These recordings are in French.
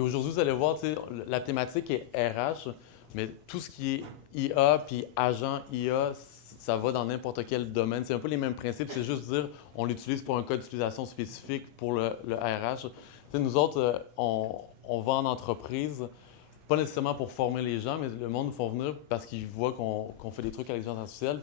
Puis aujourd'hui, vous allez voir, tu sais, la thématique est RH, mais tout ce qui est IA puis agent IA, ça va dans n'importe quel domaine. C'est un peu les mêmes principes, c'est juste dire on l'utilise pour un cas d'utilisation spécifique pour le RH. Tu sais, nous autres, on va en entreprise, pas nécessairement pour former les gens, mais le monde nous font venir parce qu'ils voient qu'on fait des trucs avec l'intelligence artificielle.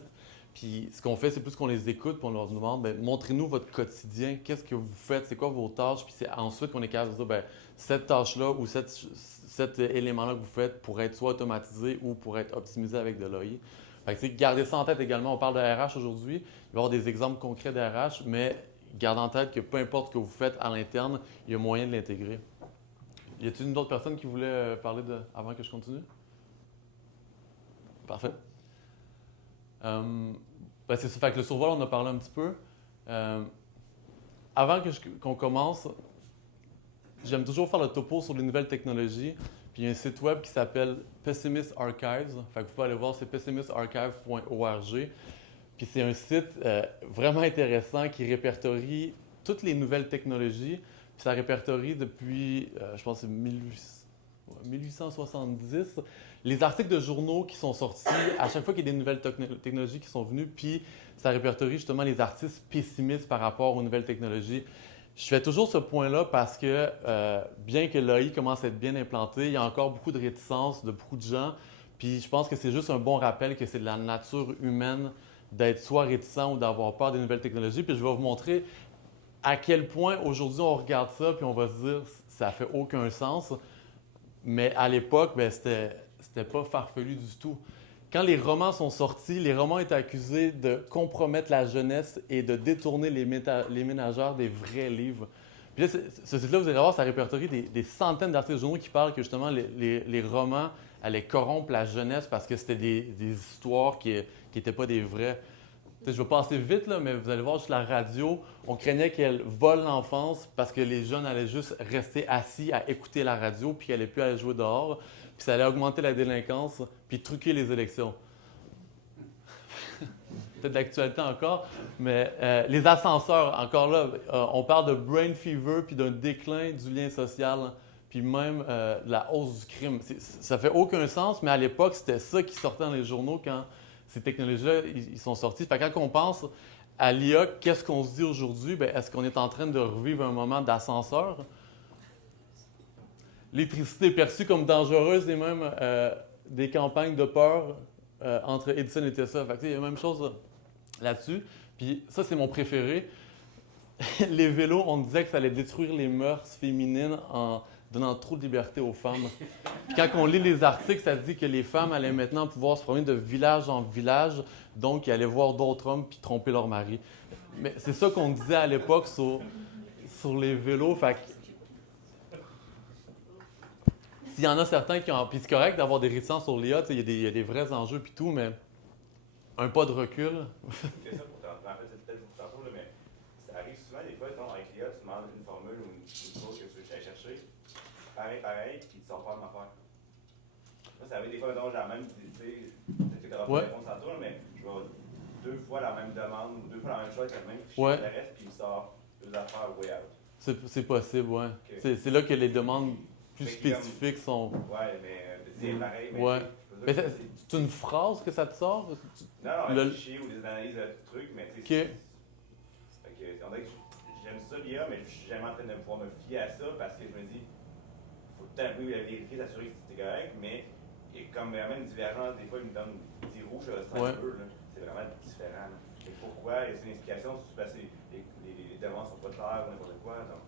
Puis ce qu'on fait, c'est plus qu'on les écoute, puis on leur demande, ben, montrez-nous votre quotidien, qu'est-ce que vous faites, c'est quoi vos tâches, puis c'est ensuite qu'on est capable de dire, ben, cette tâche-là ou cet élément-là que vous faites pourrait être soit automatisé ou pourrait être optimisé avec de l'AI. Fait que, gardez ça en tête également. On parle de RH aujourd'hui. Il va y avoir des exemples concrets de RH, mais gardez en tête que peu importe ce que vous faites à l'interne, il y a moyen de l'intégrer. Y a-t-il une autre personne qui voulait parler avant que je continue? Parfait. Ben c'est ça. Fait que le survol, on en a parlé un petit peu. Avant qu'on commence, j'aime toujours faire le topo sur les nouvelles technologies. Puis il y a un site web qui s'appelle Pessimist Archives. Fait que vous pouvez aller voir, c'est pessimistarchive.org. Puis c'est un site vraiment intéressant qui répertorie toutes les nouvelles technologies. Puis ça répertorie depuis, je pense, que c'est 1870, les articles de journaux qui sont sortis à chaque fois qu'il y a des nouvelles technologies qui sont venues. Puis ça répertorie justement les artistes pessimistes par rapport aux nouvelles technologies. Je fais toujours ce point-là parce que, bien que l'AI commence à être bien implanté, il y a encore beaucoup de réticence de beaucoup de gens. Puis je pense que c'est juste un bon rappel que c'est de la nature humaine d'être soit réticent ou d'avoir peur des nouvelles technologies. Puis je vais vous montrer à quel point aujourd'hui on regarde ça puis on va se dire ça fait aucun sens. Mais à l'époque, ben, c'était pas farfelu du tout. Quand les romans sont sortis, les romans étaient accusés de compromettre la jeunesse et de détourner les ménagères des vrais livres. Puis là, ce site-là, vous allez voir, ça répertorie des centaines d'articles journaux qui parlent que justement les romans allaient corrompre la jeunesse parce que c'était des histoires qui n'étaient pas des vraies. Je vais passer vite, là, mais vous allez voir, juste la radio, on craignait qu'elle vole l'enfance parce que les jeunes allaient juste rester assis à écouter la radio puis qu'elle n'allait plus aller jouer dehors. Puis ça allait augmenter la délinquance puis truquer les élections. Peut-être d'actualité encore, mais les ascenseurs, encore là, on parle de brain fever puis d'un déclin du lien social puis même de la hausse du crime. Ça fait aucun sens, mais à l'époque, c'était ça qui sortait dans les journaux quand ces technologies-là, ils sont sortis. Fait que quand on pense à l'IA, qu'est-ce qu'on se dit aujourd'hui? Est-ce qu'on est en train de revivre un moment d'ascenseur? L'électricité est perçue comme dangereuse et même des campagnes de peur entre Edison et Tesla. Fait que, il y a la même chose là-dessus. Puis ça, c'est mon préféré. Les vélos, on disait que ça allait détruire les mœurs féminines en donnant trop de liberté aux femmes. Puis quand on lit les articles, ça dit que les femmes allaient maintenant pouvoir se promener de village en village, donc ils allaient voir d'autres hommes puis tromper leur mari. Mais c'est ça qu'on disait à l'époque sur les vélos. Fait que, s'il y en a certains qui ont... Puis c'est correct d'avoir des réticences sur l'IA, il y a des vrais enjeux puis tout, mais un pas de recul. C'est ça pour tantôt. En fait, c'est peut-être pour tantôt, mais ça arrive souvent des fois, avec l'IA, tu demandes une formule ou une chose que tu veux aller chercher. Pareil, puis tu sors pas de m'affaire. Moi, ça arrive des fois, donc, j'ai même, tu sais, peut-être que tu n'auras pas de réponse tantôt, mais je vais deux fois la même demande, deux fois la même chose avec le même fichier de reste, puis il me sort deux affaires way out. C'est possible, oui. Okay. C'est là que les demandes plus spécifiques sont. Ouais, mais c'est pareil. Mais ouais. Mais c'est une phrase que ça te sort? Non, un fichier ou des analyses de trucs, mais tu sais. OK. On dirait que j'aime ça l'IA, mais je suis jamais en train de pouvoir me fier à ça parce que je me dis, il faut tout le temps vérifier, s'assurer que c'est correct, mais il y a comme vraiment une divergence. Des fois, il me donne petit rouge, ça un peu. C'est vraiment différent. Et pourquoi? Et c'est une explication, parce que les demandes ne sont pas claires ou n'importe quoi. Donc.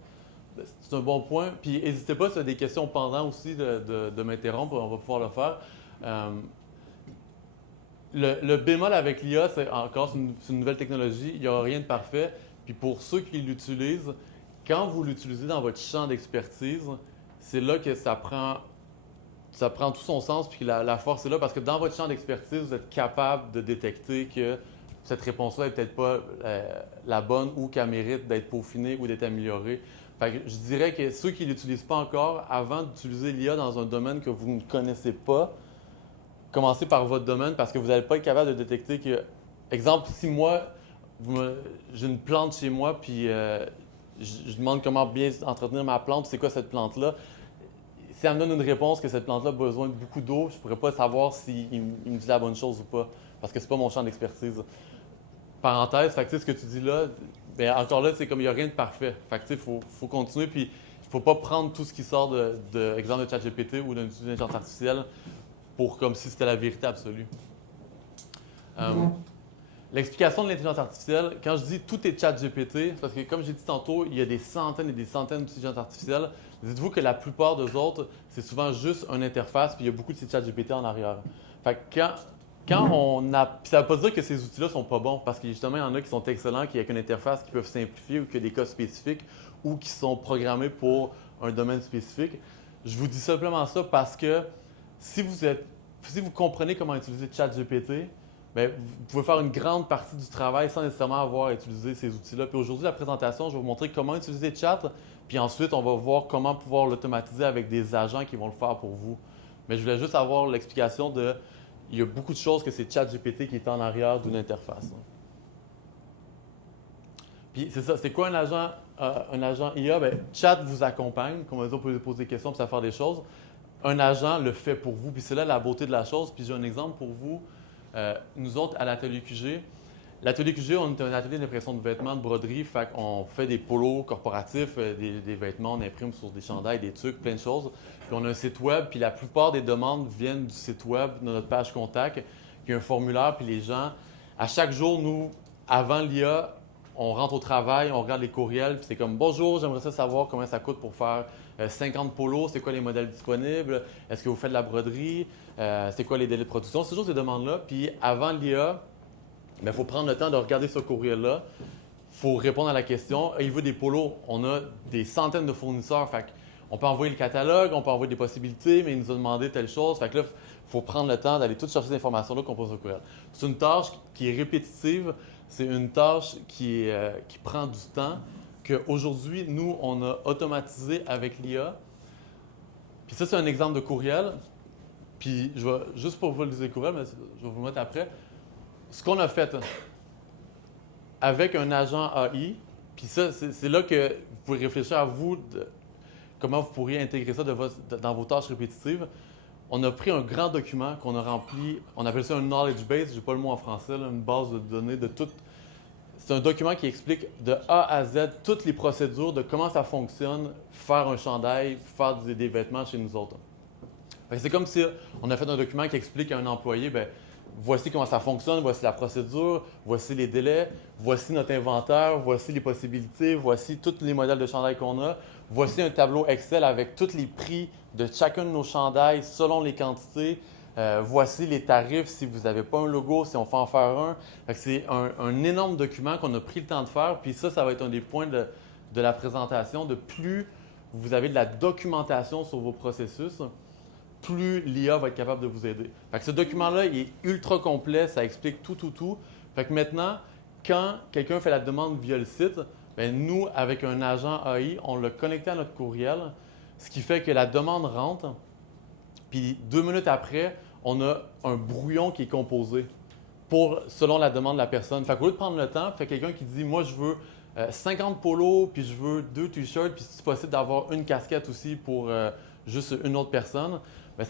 C'est un bon point. Puis n'hésitez pas, si vous avez des questions pendant aussi de m'interrompre, on va pouvoir le faire. Le bémol avec l'IA, c'est encore c'est une nouvelle technologie, il n'y aura rien de parfait. Puis pour ceux qui l'utilisent, quand vous l'utilisez dans votre champ d'expertise, c'est là que ça prend tout son sens puis que la force est là parce que dans votre champ d'expertise, vous êtes capable de détecter que cette réponse-là n'est peut-être pas la bonne ou qu'elle mérite d'être peaufinée ou d'être améliorée. Fait que je dirais que ceux qui ne l'utilisent pas encore, avant d'utiliser l'IA dans un domaine que vous ne connaissez pas, commencez par votre domaine parce que vous n'allez pas être capable de détecter que, exemple, si moi, j'ai une plante chez moi puis je demande comment bien entretenir ma plante, c'est quoi cette plante-là, si elle me donne une réponse que cette plante-là a besoin de beaucoup d'eau, je ne pourrais pas savoir s'il me dit la bonne chose ou pas, parce que c'est pas mon champ d'expertise. Parenthèse, fait que, ce que tu dis là, bien, encore là, c'est comme il n'y a rien de parfait. Fait que, faut continuer, puis il ne faut pas prendre tout ce qui sort de exemple de ChatGPT ou d'une intelligence artificielle pour comme si c'était la vérité absolue. L'explication de l'intelligence artificielle, quand je dis tout est ChatGPT, parce que comme j'ai dit tantôt, il y a des centaines et des centaines d'intelligences artificielles. Dites-vous que la plupart d'eux autres, c'est souvent juste une interface, puis il y a beaucoup de ces ChatGPT en arrière. Fait que quand on a. Puis ça ne veut pas dire que ces outils-là sont pas bons, parce que justement, il y en a qui sont excellents, qui avec une interface qui peuvent simplifier ou qui ont des cas spécifiques ou qui sont programmés pour un domaine spécifique. Je vous dis simplement ça parce que si vous comprenez comment utiliser ChatGPT, bien, vous pouvez faire une grande partie du travail sans nécessairement avoir utilisé ces outils-là. Puis aujourd'hui, la présentation, je vais vous montrer comment utiliser Chat, puis ensuite, on va voir comment pouvoir l'automatiser avec des agents qui vont le faire pour vous. Mais je voulais juste avoir l'explication de... Il y a beaucoup de choses que c'est ChatGPT qui est en arrière d'une interface. Puis c'est ça, c'est quoi un agent IA? Bien, Chat vous accompagne, comme on va dire, vous pouvez poser des questions, puis ça va faire des choses. Un agent le fait pour vous, puis c'est là la beauté de la chose. Puis j'ai un exemple pour vous. Nous autres, à l'atelier QG, on est un atelier d'impression de vêtements, de broderie, fait qu'on fait des polos corporatifs, des vêtements, on imprime sur des chandails, des trucs, plein de choses. Puis on a un site web, puis la plupart des demandes viennent du site web, de notre page contact. Il y a un formulaire, puis les gens, à chaque jour, nous, avant l'IA, on rentre au travail, on regarde les courriels, puis c'est comme « Bonjour, j'aimerais ça savoir combien ça coûte pour faire 50 polos, c'est quoi les modèles disponibles, est-ce que vous faites de la broderie, c'est quoi les délais de production ?» C'est toujours ces demandes-là. Puis avant l'IA, il faut prendre le temps de regarder ce courriel-là. Il faut répondre à la question. Il veut des polos. On a des centaines de fournisseurs. Fait on peut envoyer le catalogue, on peut envoyer des possibilités, mais il nous a demandé telle chose. Fait que là, il faut prendre le temps d'aller tout chercher ces informations-là qu'on pose au courriel. C'est une tâche qui est répétitive. C'est une tâche qui prend du temps, qu'aujourd'hui, nous, on a automatisé avec l'IA. Puis ça, c'est un exemple de courriel. Puis, juste pour vous le dire courriel, mais je vais vous le mettre après. Ce qu'on a fait avec un agent AI, puis ça, c'est là que vous pouvez réfléchir à vous de comment vous pourriez intégrer ça dans vos tâches répétitives. On a pris un grand document qu'on a rempli, on appelle ça un knowledge base, je n'ai pas le mot en français, là, une base de données de tout. C'est un document qui explique de A à Z toutes les procédures de comment ça fonctionne, faire un chandail, faire des vêtements chez nous autres. C'est comme si on a fait un document qui explique à un employé, bien, voici comment ça fonctionne, voici la procédure, voici les délais, voici notre inventaire, voici les possibilités, voici tous les modèles de chandail qu'on a, voici un tableau Excel avec tous les prix de chacun de nos chandails selon les quantités, voici les tarifs si vous n'avez pas un logo, si on fait en faire un. C'est un énorme document qu'on a pris le temps de faire, puis ça va être un des points de la présentation. De plus vous avez de la documentation sur vos processus, plus l'IA va être capable de vous aider. Fait que ce document-là, il est ultra complet, ça explique tout. Fait que maintenant, quand quelqu'un fait la demande via le site, bien, nous, avec un agent AI, on l'a connecté à notre courriel, ce qui fait que la demande rentre, puis 2 minutes après, on a un brouillon qui est composé selon la demande de la personne. Fait qu'au lieu de prendre le temps, fait quelqu'un qui dit « Moi, je veux 50 polos, puis je veux 2 t-shirts, puis si c'est possible d'avoir une casquette aussi pour juste une autre personne », bien,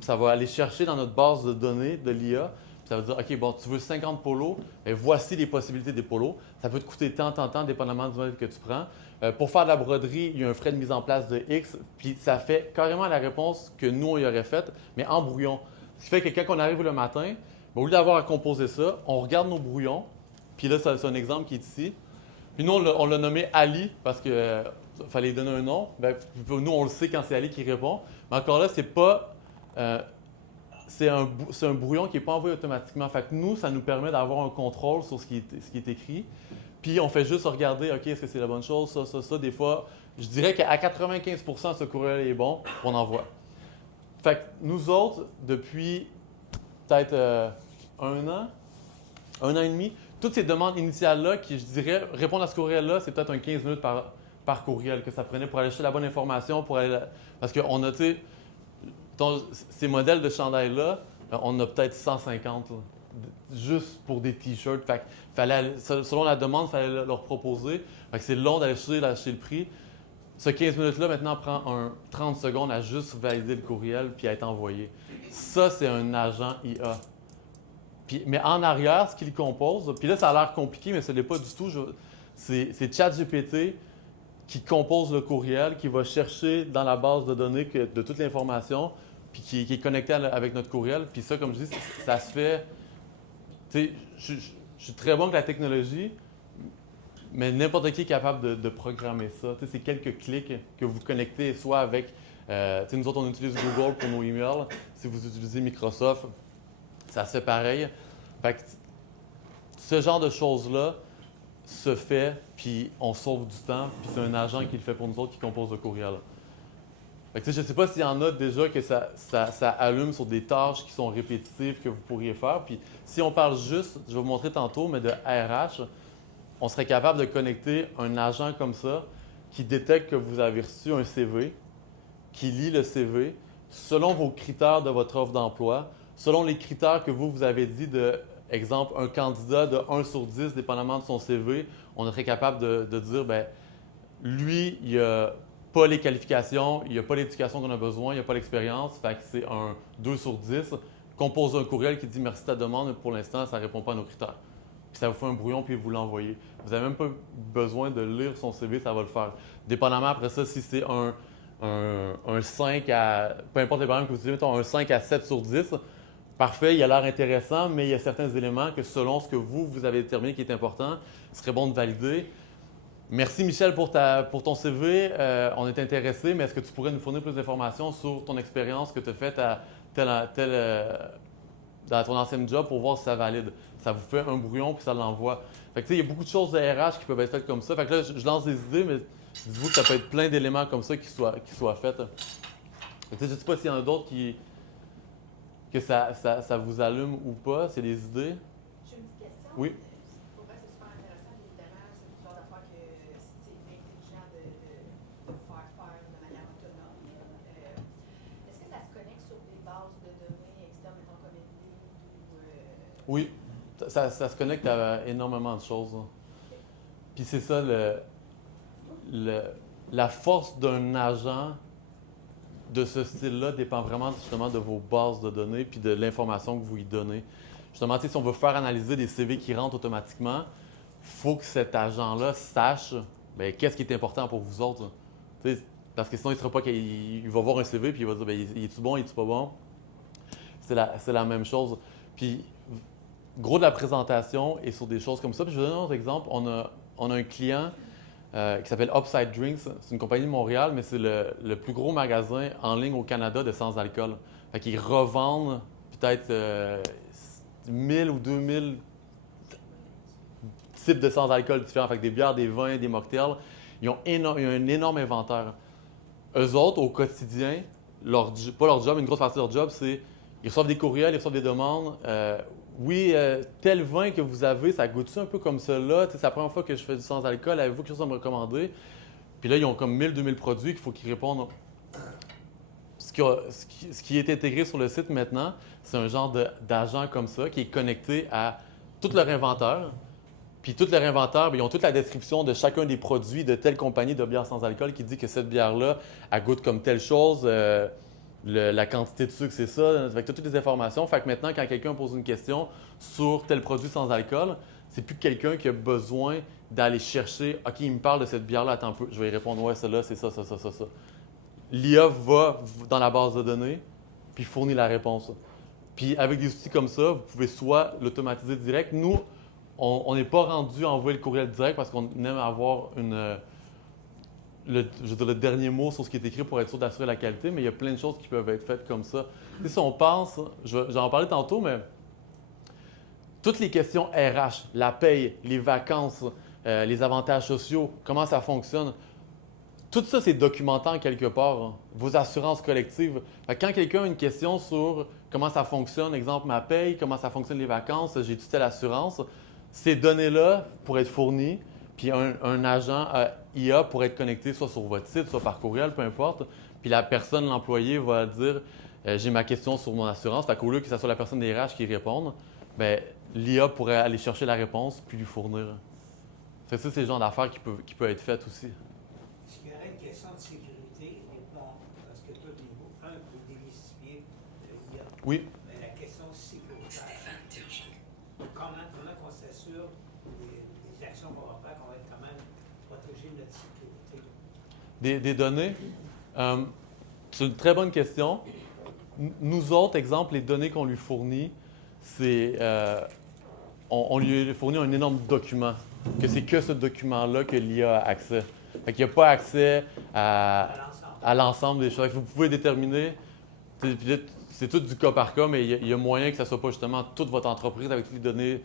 ça va aller chercher dans notre base de données de l'IA. Ça veut dire, OK, bon, tu veux 50 polos, bien, voici les possibilités des polos. Ça peut te coûter tant, dépendamment du modèle que tu prends. Pour faire de la broderie, il y a un frais de mise en place de X, puis ça fait carrément la réponse que nous, on y aurait faite, mais en brouillon. Ce qui fait que quand on arrive le matin, bien, au lieu d'avoir à composer ça, on regarde nos brouillons, puis là, c'est un exemple qui est ici. Puis nous, on l'a nommé Ali parce qu'il fallait lui donner un nom. Bien, nous, on le sait quand c'est Ali qui répond. Mais encore là, c'est pas... c'est un brouillon qui n'est pas envoyé automatiquement. Fait que nous, ça nous permet d'avoir un contrôle sur ce qui est écrit. Puis on fait juste regarder, OK, est-ce que c'est la bonne chose, ça. Des fois, je dirais qu'à 95 % ce courriel est bon, on envoie. Fait que nous autres, depuis peut-être 1 an et demi, toutes ces demandes initiales-là, qui, je dirais, répondre à ce courriel-là, c'est peut-être un 15 minutes par courriel que ça prenait pour aller chercher la bonne information, parce qu'on a, tu sais, ces modèles de chandail-là, on a peut-être 150 là, juste pour des t-shirts. Fait que selon la demande, il fallait leur proposer. Fait que c'est long d'aller chercher le prix. Ce 15 minutes-là, maintenant, prend 30 secondes à juste valider le courriel puis à être envoyé. Ça, c'est un agent IA. Mais en arrière, ce qu'il compose, puis là, ça a l'air compliqué, mais ce n'est pas du tout. C'est ChatGPT qui compose le courriel, qui va chercher dans la base de données de toute l'information, puis qui est connecté avec notre courriel. Puis ça, comme je dis, ça se fait. Tu sais, je suis très bon avec la technologie, mais n'importe qui est capable de programmer ça. Tu sais, c'est quelques clics que vous connectez, soit avec. Tu sais, nous autres, on utilise Google pour nos emails. Si vous utilisez Microsoft, ça se fait pareil. Fait que ce genre de choses-là se fait, puis on sauve du temps, puis c'est un agent qui le fait pour nous autres qui compose le courriel. Fait que, je ne sais pas s'il y en a déjà que ça allume sur des tâches qui sont répétitives que vous pourriez faire. Puis si on parle juste, je vais vous montrer tantôt, mais de RH, on serait capable de connecter un agent comme ça qui détecte que vous avez reçu un CV, qui lit le CV selon vos critères de votre offre d'emploi, selon les critères que vous avez dit de, exemple, un candidat de 1 sur 10, dépendamment de son CV, on serait capable de dire, bien, lui, il n'a pas les qualifications, il n'a pas l'éducation qu'on a besoin, il n'a pas l'expérience, fait que c'est un 2 sur 10. Compose un courriel qui dit merci de ta demande, mais pour l'instant, ça ne répond pas à nos critères. Puis ça vous fait un brouillon, puis vous l'envoyez. Vous n'avez même pas besoin de lire son CV, ça va le faire. Dépendamment après ça, si c'est un 5 à. Peu importe les barèmes que vous utilisez, mettons un 5 à 7 sur 10, parfait, il a l'air intéressant, mais il y a certains éléments que selon ce que vous avez déterminé qui est important, ce serait bon de valider. Merci Michel pour ton CV. On est intéressé, mais est-ce que tu pourrais nous fournir plus d'informations sur ton expérience que tu as faite à dans ton ancien job pour voir si ça valide? Ça vous fait un brouillon puis ça l'envoie. Fait que, il y a beaucoup de choses de RH qui peuvent être faites comme ça. Fait que là, je lance des idées, mais dites-vous que ça peut être plein d'éléments comme ça qui soient faits. Fait que, je ne sais pas s'il y en a d'autres que ça vous allume ou pas. C'est des idées. J'ai une petite question. Oui. Pour vrai, c'est super intéressant. Évidemment, c'est le genre d'affaire que c'est intelligent de faire de manière autonome. Est-ce que ça se connecte sur des bases de données externes, mettons comme Indeed ou… Oui, ça se connecte à énormément de choses. Puis c'est ça, la force d'un agent de ce style-là dépend vraiment justement de vos bases de données puis de l'information que vous lui donnez. Justement, si on veut faire analyser des CV qui rentrent automatiquement, il faut que cet agent-là sache qu'est-ce qui est important pour vous autres. T'sais, parce que sinon, il sera pas il va voir un CV puis il va dire il est-tu bon, il est-tu pas bon? C'est la même chose. Puis, gros de la présentation et sur des choses comme ça. Puis je vais donner un autre exemple. On a un client qui s'appelle Upside Drinks. C'est une compagnie de Montréal, mais c'est le plus gros magasin en ligne au Canada de sans-alcool. Fait qu'ils revendent peut-être 1000 ou 2000 types de sans-alcool différents. Fait que des bières, des vins, des mocktails. Ils ont un énorme inventaire. Eux autres, au quotidien, pas leur job, une grosse partie de leur job, c'est ils reçoivent des courriels, ils reçoivent des demandes. Oui, tel vin que vous avez, ça goûte-tu un peu comme cela? C'est la première fois que je fais du sans-alcool. Avez-vous quelque chose à me recommander? Puis là, ils ont comme 1000-2000 produits qu'il faut qu'ils répondent. Ce qui est intégré sur le site maintenant, c'est un genre d'agent comme ça qui est connecté à tout leur inventaire. Puis tout leur inventaire, ils ont toute la description de chacun des produits de telle compagnie de bière sans alcool qui dit que cette bière-là, elle goûte comme telle chose. La quantité de sucre, c'est ça. Fait que toutes les informations. Fait que maintenant, quand quelqu'un pose une question sur tel produit sans alcool, c'est plus quelqu'un qui a besoin d'aller chercher « OK, il me parle de cette bière-là, attends un peu, je vais y répondre, ouais, celle-là, c'est ça, ça, ça, ça, ça. » L'IA va dans la base de données, puis fournit la réponse. Puis avec des outils comme ça, vous pouvez soit l'automatiser direct. Nous, on n'est pas rendu à envoyer le courriel direct parce qu'on aime avoir le dernier mot sur ce qui est écrit pour être sûr d'assurer la qualité, mais il y a plein de choses qui peuvent être faites comme ça. Tu sais, si on pense, j'en parlais tantôt, mais toutes les questions RH, la paye, les vacances, les avantages sociaux, comment ça fonctionne, tout ça, c'est documenté en quelque part. Hein. Vos assurances collectives. Fait que quand quelqu'un a une question sur comment ça fonctionne, exemple ma paye, comment ça fonctionne les vacances, j'ai-tu telle assurance, ces données-là pourraient être fournies, puis un agent IA pourrait être connecté soit sur votre site, soit par courriel, peu importe. Puis la personne, l'employé, va dire j'ai ma question sur mon assurance. Fait qu'au lieu que ce soit la personne des RH qui réponde, bien, l'IA pourrait aller chercher la réponse puis lui fournir. Fait que ça, c'est le genre d'affaires qui peut être faites aussi. Est-ce qu'il y aurait une question Oui. Mais la question sécuritaire. Comment on s'assure les actions qu'on va faire, qu'on va être quand même protéger notre sécurité? Des données? C'est une très bonne question. Nous autres, exemple, les données qu'on lui fournit, c'est on lui fournit un énorme document, que c'est que ce document-là que l'IA a accès. Fait qu'il n'y a pas accès à l'ensemble des choses. Vous pouvez déterminer, c'est tout du cas par cas, mais il y a moyen que ça ne soit pas justement toute votre entreprise avec toutes les données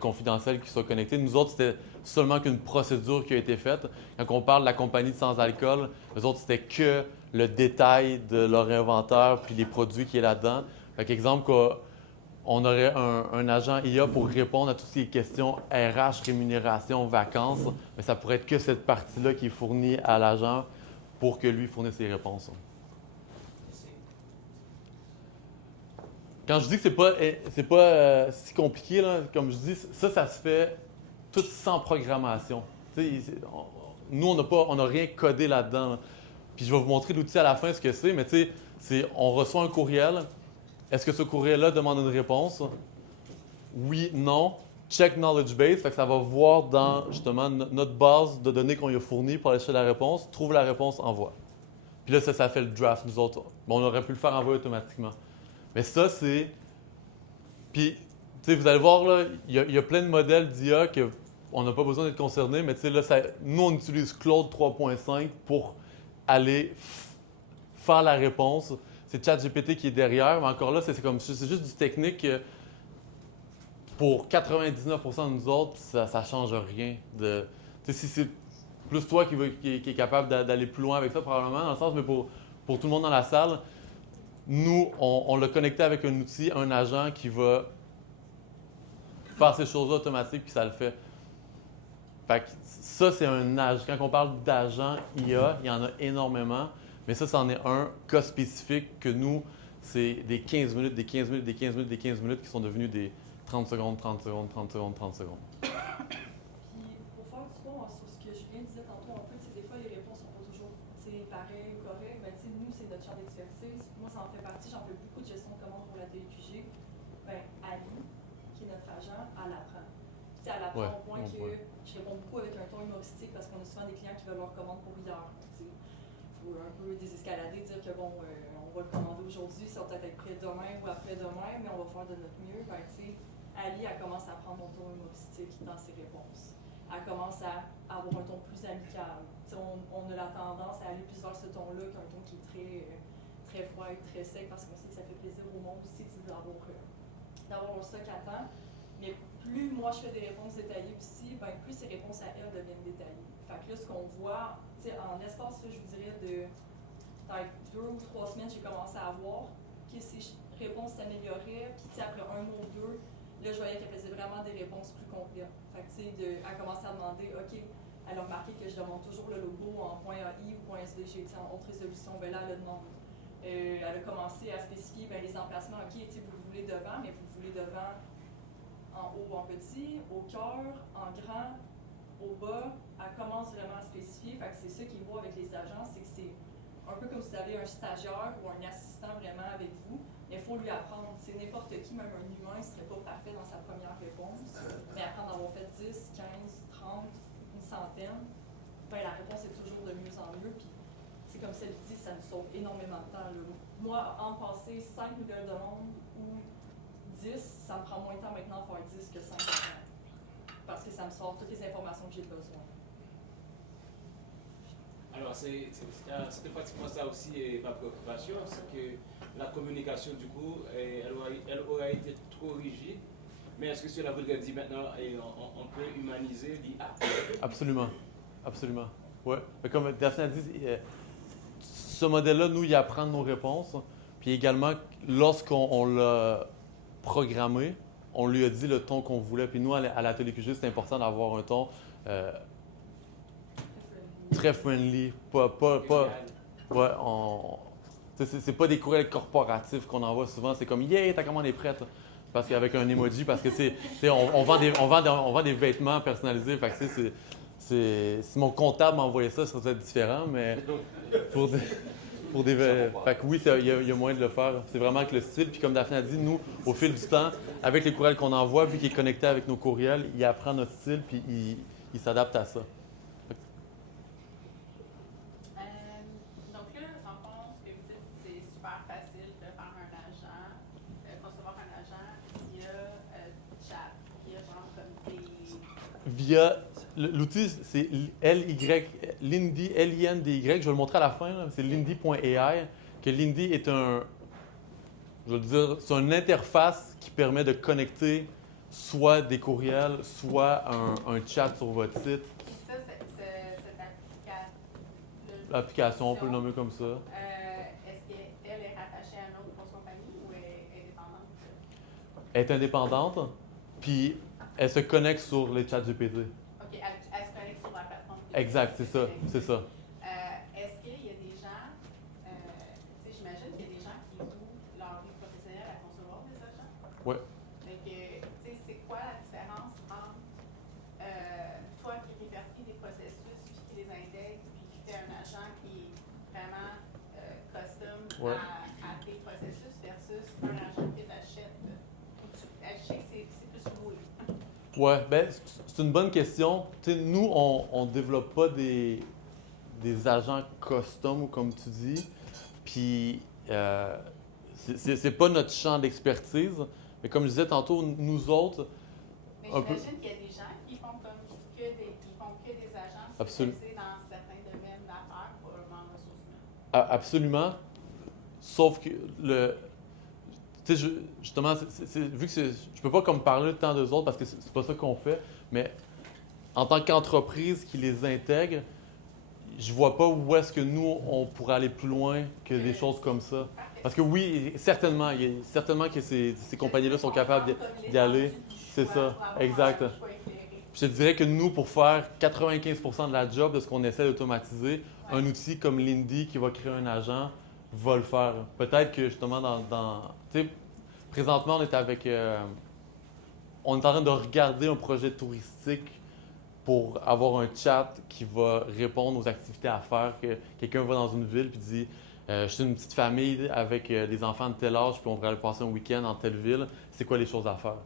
confidentielles qui soient connectées. Nous autres, c'était seulement qu'une procédure qui a été faite. Quand on parle de la compagnie de sans-alcool, les autres, c'était que le détail de leur inventaire puis les produits qui est là-dedans. Fait qu'exemple, on aurait un agent IA pour répondre à toutes ces questions RH, rémunération, vacances, mais ça pourrait être que cette partie-là qui est fournie à l'agent pour que lui fournisse ses réponses. Quand je dis que c'est pas si compliqué, là, comme je dis, ça se fait tout sans programmation. Nous, on n'a rien codé là-dedans. Là. Puis je vais vous montrer l'outil à la fin, ce que c'est, mais on reçoit un courriel. Est-ce que ce courriel-là demande une réponse? Oui, non. Check knowledge base, fait que ça va voir dans justement notre base de données qu'on lui a fournie pour aller chercher la réponse, trouve la réponse, envoie. Puis là, ça fait le draft, nous autres. Bon, on aurait pu le faire envoyer automatiquement. Mais ça, c'est. Puis, vous allez voir, là, il y a plein de modèles d'IA qu'on n'a pas besoin d'être concerné, mais là, nous, on utilise Claude 3.5 pour aller faire la réponse. C'est ChatGPT qui est derrière, mais encore là, c'est juste du technique. Pour 99% de nous autres, ça ne change rien. Si c'est plus toi qui est capable d'aller plus loin avec ça, probablement, dans le sens, mais pour tout le monde dans la salle, nous, on l'a connecté avec un outil, un agent qui va faire ces choses-là automatiques, puis ça le fait. Fait que ça, c'est un agent. Quand on parle d'agent IA, il y en a énormément, mais ça, c'en est un cas spécifique que nous, c'est des 15 minutes, des 15 minutes, des 15 minutes, des 15 minutes qui sont devenus des 30 secondes, 30 secondes, 30 secondes, 30 secondes. Puis, pour faire du pont sur ce que Julien disait tantôt, un peu, des fois, les réponses sont pas toujours pareilles ou correctes. Ben, nous, c'est notre champ d'expertise. Moi, ça en fait partie. J'en fais beaucoup de gestion de commandes pour la TQG. Ben, Ali, qui est notre agent, elle apprend. Puis, elle apprend au point que je réponds beaucoup avec un ton humoristique parce qu'on a souvent des clients qui veulent leur commande pour hier. Il faut un peu désescalader, dire que bon, on va le commander aujourd'hui, ça va peut-être être prêt demain ou après-demain, mais on va faire de notre mieux. Ben, Ali, elle commence à prendre mon ton humoristique dans ses réponses. Elle commence à avoir un ton plus amical. On a la tendance à aller plus vers ce ton-là qu'un ton qui est très froid et très sec parce qu'on sait que ça fait plaisir au monde aussi d'avoir un stock à temps. Mais plus moi je fais des réponses détaillées aussi, ben plus ces réponses à elle deviennent détaillées. Fait que là, ce qu'on voit, en espace, là, je vous dirais de peut-être 2 ou 3 semaines, j'ai commencé à voir que ces réponses s'amélioraient, puis après un mois ou deux, là, je voyais qu'elle faisait vraiment des réponses plus complètes. Fait que, elle commençait à demander, OK, elle a remarqué que je demande toujours le logo en .ai ou .sdg, en haute résolution, ben là, elle a demandé. Elle a commencé à spécifier les emplacements, OK, vous le voulez devant, mais vous le voulez devant en haut, en petit, au cœur, en grand, au bas. Elle commence vraiment à spécifier. Fait que c'est ça qu'ils voient avec les agents, c'est que c'est un peu comme si vous avez un stagiaire ou un assistant vraiment avec vous, mais il faut lui apprendre. C'est n'importe qui, même un humain, ne serait pas parfait dans sa première réponse, mais apprendre d'avoir fait 10, 15, 30, une centaine, ben, la réponse est toujours de mieux en mieux. Puis c'est comme celle qui dit, ça nous sauve énormément de temps. Là. Moi, en passer 5 nouvelles de monde ou 10, ça me prend moins de temps maintenant à faire 10 que 5 ans. Parce que ça me sort toutes les informations que j'ai besoin. Alors, c'était pratiquement ça aussi ma préoccupation, c'est que la communication, du coup, elle aurait été trop rigide. Mais est-ce que cela voudrait dire maintenant, on peut humaniser l'IA? Absolument. Absolument. Oui. Comme Daphné a dit, ce modèle-là, nous, il apprend nos réponses. Puis également, lorsqu'on l'a programmé, on lui a dit le ton qu'on voulait. Puis nous, à l'atelier QG, c'est important d'avoir un ton très friendly. Ouais, c'est pas des courriels corporatifs qu'on envoie souvent. C'est comme « Yeah, ta commande est prête ». Parce qu'avec un emoji, parce que on vend des vêtements personnalisés. Fait que si mon comptable m'envoyait ça, ça serait différent, mais Pour des... Fait que oui, il y a moyen de le faire. C'est vraiment avec le style. Puis comme Daphné a dit, nous, au fil du temps, avec les courriels qu'on envoie, vu qu'il est connecté avec nos courriels, il apprend notre style puis il s'adapte à ça. Donc là, en fond, ce que vous dites, c'est super facile de faire un agent, concevoir un agent via chat, via genre comme des... Via l'outil, c'est Lindy, L-I-N-D-Y. Je vais le montrer à la fin. là. C'est lindy.ai. Que Lindy est je veux dire, c'est une interface qui permet de connecter soit des courriels, soit un chat sur votre site. Puis ça, cette L'application, on peut le nommer comme ça. est-ce qu'elle est rattachée à une autre grosse compagnie ou est indépendante? Elle est indépendante, puis elle se connecte sur les chats GPT. OK, elle se connecte sur la plateforme. Exact, c'est ça, c'est ça. Est-ce qu'il y a des gens, tu sais, j'imagine qu'il y a des gens qui vouent leur vie professionnelle à concevoir des agents? Oui. Fait que, tu sais, c'est quoi la différence entre toi qui répertorie des processus, puis qui les intègre, puis qui fait un agent qui est vraiment custom Ouais. à tes processus versus un agent que tu achètes? Je sais que c'est plus loué. Ouais, ben c'est une bonne question. Tu sais, nous, on développe pas des agents custom, comme tu dis. Puis, c'est pas notre champ d'expertise. Mais comme je disais tantôt, nous autres, Mais un peu. j'imagine qu'il y a des gens qui font que des agents Absolument. spécialisés dans certains domaines d'affaires pour en ressources humaines. Absolument. Sauf que tu sais, justement, vu que je peux pas comme parler tant d'eux autres parce que c'est pas ça qu'on fait, mais en tant qu'entreprise qui les intègre, je vois pas où est-ce que nous, on pourrait aller plus loin que des choses comme ça. Parce que oui, certainement, il y a certainement que ces compagnies-là sont capables d'y aller. C'est ça, exact. Puis je te dirais que nous, pour faire 95% de la job de ce qu'on essaie d'automatiser, un outil comme Lindy qui va créer un agent va le faire. Peut-être que justement tu sais, présentement, on est on est en train de regarder un projet touristique pour avoir un chat qui va répondre aux activités à faire. Que quelqu'un va dans une ville et dit je suis une petite famille avec des enfants de tel âge, puis on va aller passer un week-end dans telle ville. C'est quoi les choses à faire?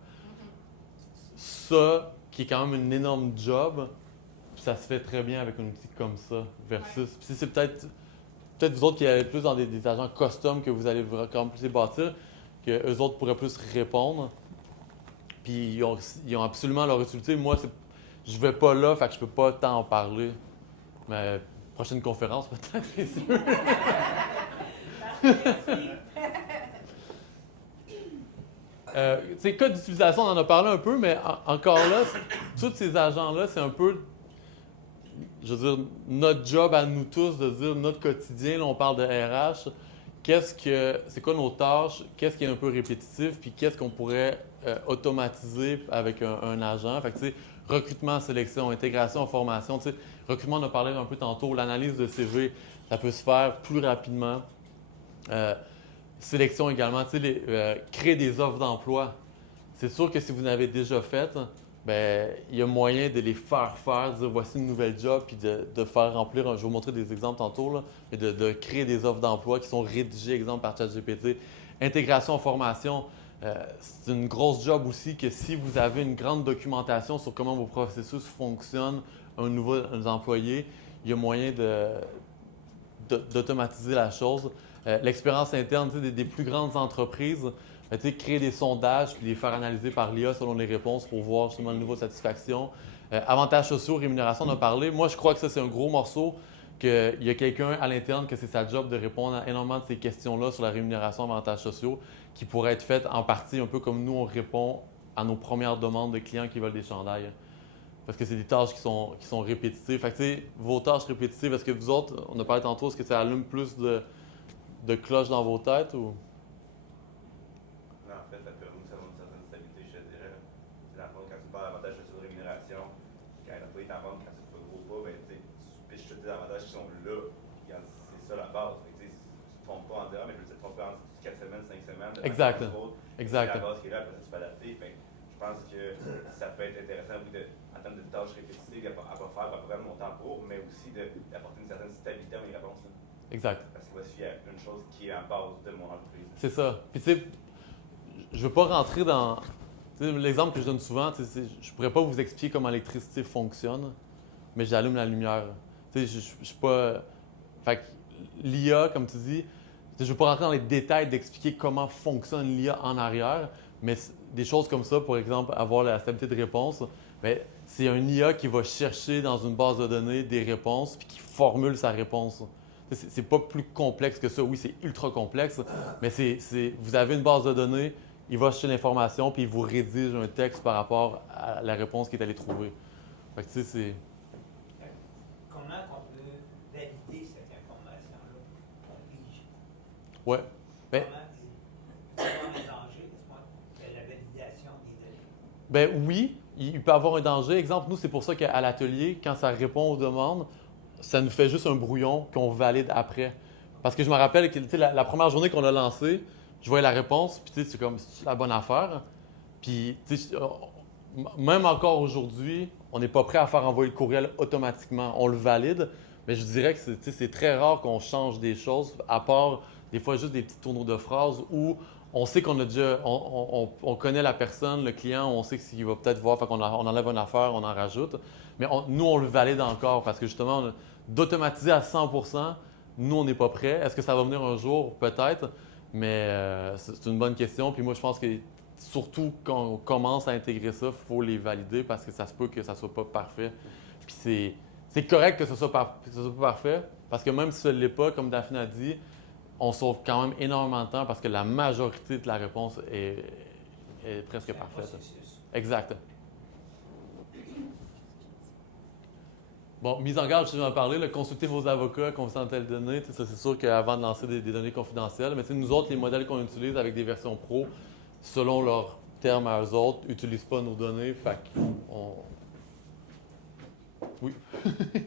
Ça, qui est quand même une énorme job, ça se fait très bien avec un outil comme ça, versus. Puis c'est peut-être vous autres qui allez plus dans des agents custom que vous allez quand même plus les bâtir, que eux autres pourraient plus répondre. Puis ils ont absolument leur utilité. Moi, je vais pas là, fait que je peux pas tant en parler. Mais prochaine conférence, peut-être, c'est sûr. Tu sais, code d'utilisation, on en a parlé un peu, mais encore là, tous ces agents-là, c'est un peu, je veux dire, notre job à nous tous de dire notre quotidien. Là, on parle de RH. C'est quoi nos tâches? Qu'est-ce qui est un peu répétitif? Puis qu'est-ce qu'on pourrait automatiser avec un agent? Fait que, tu sais, recrutement, sélection, intégration, formation. Tu sais, recrutement, on a parlé un peu tantôt. L'analyse de CV, ça peut se faire plus rapidement. Sélection également, tu sais, créer des offres d'emploi. C'est sûr que si vous n'avez déjà fait, ben il y a moyen de les faire, dire voici une nouvelle job, puis de faire remplir, je vais vous montrer des exemples tantôt, là, mais de créer des offres d'emploi qui sont rédigées, exemple, par ChatGPT. Intégration, formation, c'est une grosse job aussi que si vous avez une grande documentation sur comment vos processus fonctionnent, un nouveau employé, il y a moyen d'automatiser la chose. L'expérience interne des plus grandes entreprises, créer des sondages puis les faire analyser par l'IA selon les réponses pour voir justement le niveau de satisfaction. Avantages sociaux, rémunération, on a parlé. Moi, je crois que ça, c'est un gros morceau, qu'il y a quelqu'un à l'interne que c'est sa job de répondre à énormément de ces questions-là sur la rémunération, avantages sociaux, qui pourraient être faites en partie un peu comme nous, on répond à nos premières demandes de clients qui veulent des chandails. Parce que c'est des tâches qui sont répétitives. Fait que, tu sais, vos tâches répétitives, est-ce que vous autres, on a parlé tantôt, est-ce que ça allume plus de cloches dans vos têtes ou? Non, en fait, ça permet aussi d'avoir une certaine stabilité, je te dirais. Dans le fond, quand tu parles d'avantages de rémunération, quand l'employé t'en vend, quand c'est pas gros pas, ben, tu piches tous les avantages qui sont là. C'est ça la base. Fait que, tu te trompes pas en disant, mais je veux te tromper en 4 semaines, 5 semaines. Exact. Exact. C'est la base qui est là, après ça, tu peux adapter. Fait que je pense que ça peut être intéressant en termes de tâches répétitives à pas faire, à pas vraiment monter en cours, mais aussi d'apporter une certaine stabilité à mes réponses. Exact. Parce que faut se fier à une chose qui est en base de mon entreprise. C'est ça. Puis tu sais, je veux pas rentrer dans... Tu sais, l'exemple que je donne souvent, tu sais, je pourrais pas vous expliquer comment l'électricité fonctionne, mais j'allume la lumière. Tu sais, je suis pas... Fait que l'IA, comme tu dis, je ne veux pas rentrer dans les détails d'expliquer comment fonctionne l'IA en arrière, mais des choses comme ça, par exemple, avoir la stabilité de réponse, bien, c'est un IA qui va chercher dans une base de données des réponses puis qui formule sa réponse. C'est pas plus complexe que ça. Oui, c'est ultra complexe, mais vous avez une base de données, il va chercher l'information puis il vous rédige un texte par rapport à la réponse qu'il est allé trouver. Fait que tu sais, c'est... Comment on peut valider cette information-là qu'on pige? Ouais. Ben, Comment il peut y avoir un danger, de la validation des données? ben oui, il peut avoir un danger. Exemple, nous, c'est pour ça qu'à l'atelier, quand ça répond aux demandes, ça nous fait juste un brouillon qu'on valide après. Parce que je me rappelle que tu sais, la première journée qu'on a lancé, je voyais la réponse, puis tu sais, c'est comme, c'est la bonne affaire. Puis, tu sais, même encore aujourd'hui, on n'est pas prêt à faire envoyer le courriel automatiquement. On le valide, mais je dirais que c'est très rare qu'on change des choses, à part des fois juste des petits tourneaux de phrases où on sait qu'on a déjà, on connaît la personne, le client, on sait ce qu'il va peut-être voir, fait qu'on on enlève une affaire, on en rajoute. Mais nous, on le valide encore parce que justement, d'automatiser à 100%, nous, on n'est pas prêt. Est-ce que ça va venir un jour? Peut-être, mais c'est une bonne question. Puis moi, je pense que surtout quand on commence à intégrer ça, il faut les valider parce que ça se peut que ça ne soit pas parfait. Puis c'est correct que ce soit pas parfait parce que même si ce ne l'est pas, comme Daphne a dit, on sauve quand même énormément de temps parce que la majorité de la réponse est presque parfaite. Exact. Bon, mise en garde, je vais en parler, là, consultez vos avocats, confidentiels de données. Ça, c'est sûr qu'avant de lancer des données confidentielles, mais nous autres, les modèles qu'on utilise avec des versions pro, selon leurs termes à eux autres, n'utilisent pas nos données. Fait qu'on... Oui. Tu sais,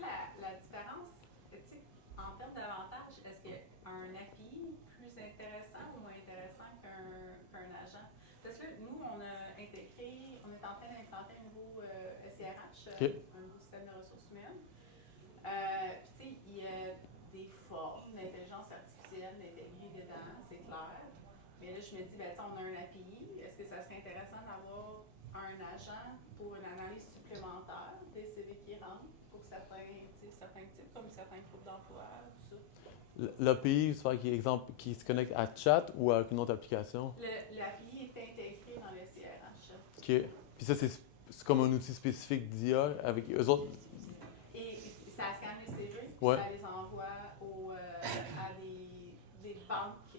la différence, tu sais, en termes d'avantages, est-ce qu'un API plus intéressant ou moins intéressant qu'un agent? Parce que nous, on est en train d'implanter un nouveau SIRH, un nouveau système de ressources humaines. Puis, tu sais, il y a des formes d'intelligence artificielle intégrées dedans, c'est clair. Mais là, je me dis, ben, on a un API, est-ce que ça serait intéressant d'avoir un agent pour une analyse supplémentaire des CV qui rentrent pour certains types, comme certains groupes d'emploi, tout ça? L'API, qui se connecte à chat ou à une autre application? L'API est intégré dans le CRH. OK. Puis ça, c'est comme un outil spécifique d'IA avec eux autres? Et ça scanne les CV, ouais. Ça les envoie à des banques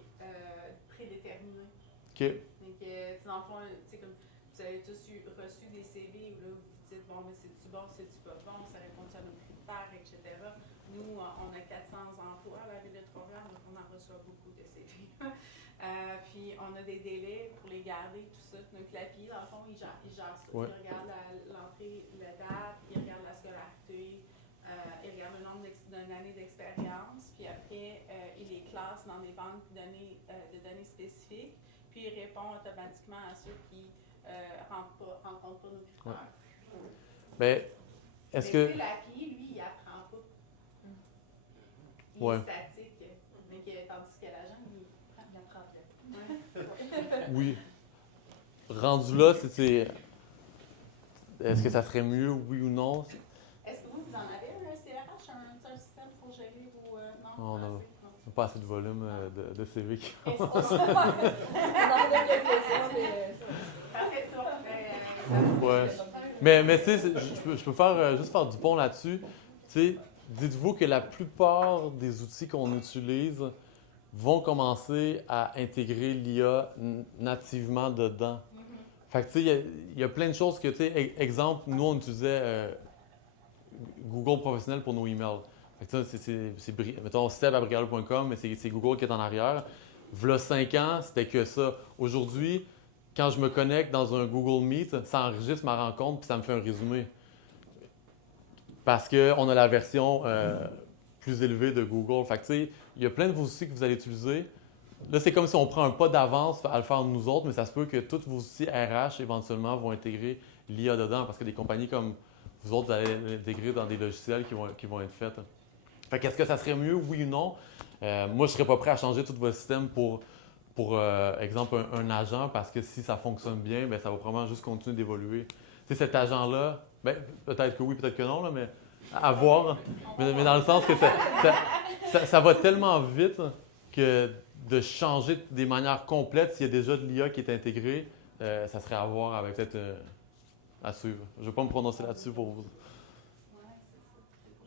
prédéterminées. OK. Donc, dans le fond, comme vous avez tous reçu des CV où là, vous dites, bon, mais c'est-tu bon, c'est-tu pas bon, ça répond à nos critères, etc. Nous, on a 400 emplois à la ville de Trois-Rivières, donc on en reçoit beaucoup de CV. Puis, on a des délais pour les garder, tout ça. Donc, l'API, dans le fond, il gère ça. Ouais. Il regarde l'entrée, la date, il regarde la scolarité, il regarde le nombre d'années d'expérience, puis après, il les classe dans des banques de données spécifiques, puis il répond automatiquement à ceux qui rencontrent pas nos critères. Ouais. Ben, est-ce que... l'API, lui, il apprend pas. Il ouais. est statique, mais tandis que l'agent, il apprend pas. Oui. Rendu là, c'est... Est-ce que ça serait mieux, oui ou non? Est-ce que vous en avez un CRH, un système pour gérer vos... non, on n'a pas assez de volume de CV. On en fait quelques-uns, mais... Ouais. Mais tu sais, je peux juste faire du pont là-dessus. Tu sais, dites-vous que la plupart des outils qu'on utilise vont commencer à intégrer l'IA nativement dedans. Fait que tu sais, il y a plein de choses que, tu sais, exemple, nous, on utilisait Google Professionnel pour nos emails. Fait que ça, mettons, seb@brigallo.com, mais c'est Google qui est en arrière. V'là 5 ans, c'était que ça. Aujourd'hui, quand je me connecte dans un Google Meet, ça enregistre ma rencontre puis ça me fait un résumé. Parce qu'on a la version plus élevée de Google. Fait que, tu sais, il y a plein de vos outils que vous allez utiliser. Là, c'est comme si on prend un pas d'avance à le faire nous autres, mais ça se peut que tous vos outils RH, éventuellement, vont intégrer l'IA dedans parce que des compagnies comme vous autres, vous allez l'intégrer dans des logiciels qui vont être faits. Fait qu'est-ce que ça serait mieux, oui ou non? Moi, je serais pas prêt à changer tout votre système pour exemple, un agent, parce que si ça fonctionne bien, ben, ça va probablement juste continuer d'évoluer. Tu sais, cet agent-là, ben, peut-être que oui, peut-être que non, là, mais à voir. Mais dans le sens que ça va tellement vite que de changer des manières complètes, s'il y a déjà de l'IA qui est intégrée, ça serait à voir avec peut-être à suivre. Je ne vais pas me prononcer là-dessus pour vous.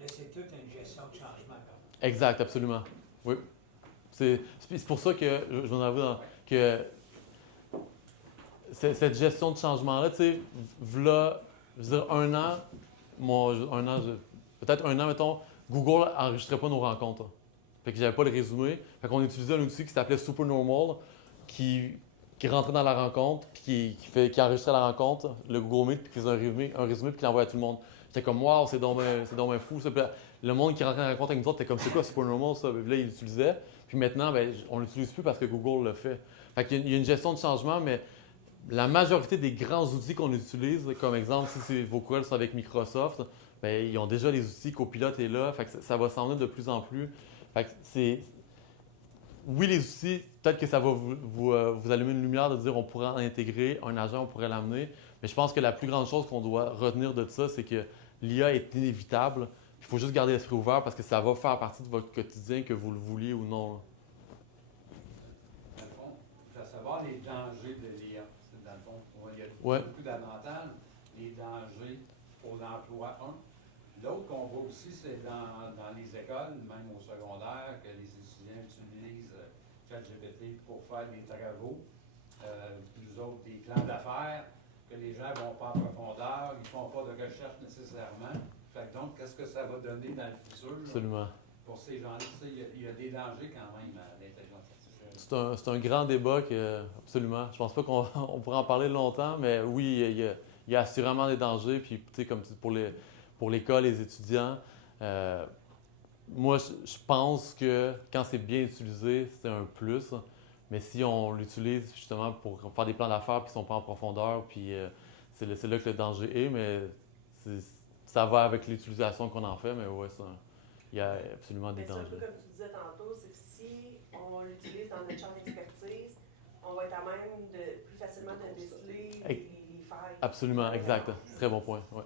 Mais c'est toute une gestion de changement. Quand même. Exact, absolument. Oui. C'est pour ça que je vous en avoue que cette gestion de changement-là, tu sais, v'là, je veux dire, peut-être un an, mettons, Google n'enregistrait pas nos rencontres. Fait que j'avais pas le résumé. Fait qu'on utilisait un outil qui s'appelait Supernormal, qui rentrait dans la rencontre, puis qui enregistrait la rencontre, le Google Meet, puis qui faisait un résumé, puis qui l'envoyait à tout le monde. J'étais comme, waouh, c'est donc bien fou. Ça. Puis le monde qui rentrait dans la rencontre avec nous autres, était comme, c'est quoi Supernormal, ça? Puis là, il l'utilisait. Puis maintenant, ben, on l'utilise plus parce que Google le fait. Fait qu'il y a une gestion de changement, mais la majorité des grands outils qu'on utilise, comme exemple, si vos courriels sont avec Microsoft, ben, ils ont déjà les outils, Copilot est là, fait que ça va s'en venir de plus en plus. Fait que oui, les outils, peut-être que ça va vous allumer une lumière de dire on pourrait en intégrer un agent, on pourrait l'amener, mais je pense que la plus grande chose qu'on doit retenir de ça, c'est que l'IA est inévitable. Il faut juste garder l'esprit ouvert parce que ça va faire partie de votre quotidien, que vous le vouliez ou non. Dans le fond, il faut savoir les dangers de l'IA. Dans le fond, il y a Ouais. beaucoup d'avantages. Les dangers pour l'emploi, un. L'autre qu'on voit aussi, c'est dans les écoles, même au secondaire, que les étudiants utilisent ChatGPT pour faire des travaux, nous autres, des plans d'affaires, que les gens ne vont pas en profondeur, ils ne font pas de recherche nécessairement. Fait que donc, qu'est-ce que ça va donner dans le futur? Absolument. Pour ces gens-là, il y a des dangers quand même à l'intelligence artificielle. C'est un grand débat absolument. Je pense pas qu'on on pourrait en parler longtemps, mais oui, il y a assurément des dangers. Puis, tu sais, comme pour l'école, les étudiants, moi, je pense que quand c'est bien utilisé, c'est un plus. Mais si on l'utilise justement pour faire des plans d'affaires qui ne sont pas en profondeur, puis c'est là que le danger est, mais ça va avec l'utilisation qu'on en fait, mais ouais, il y a absolument des Mais c'est un dangers. peu comme tu disais tantôt, c'est que si on l'utilise dans notre champ d'expertise, on va être à même de plus facilement de déceler les failles. Absolument, exact. Très bon point. Ouais.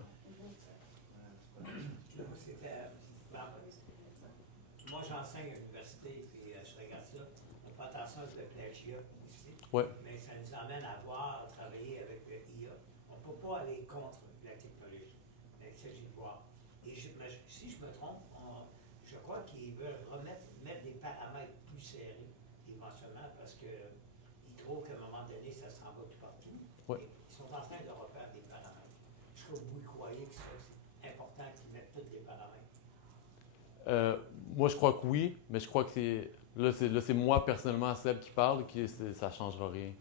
Moi, j'enseigne à l'université, puis je regarde ça. On fait attention avec le plagiat aussi. Ouais. Mais ça nous amène à voir, à travailler avec l'IA. On ne peut pas aller contre la technologie. Mais il s'agit de voir. Et si je me trompe, je crois qu'ils veulent mettre des paramètres plus serrés éventuellement parce qu'ils trouvent qu'à un moment donné, ça s'en va tout partout. Ouais. Ils sont en train de refaire des paramètres. Est-ce que vous croyez que c'est important qu'ils mettent tous les paramètres? Moi, je crois que oui, mais je crois que c'est moi personnellement, Seb, qui parle, ça ne changera rien.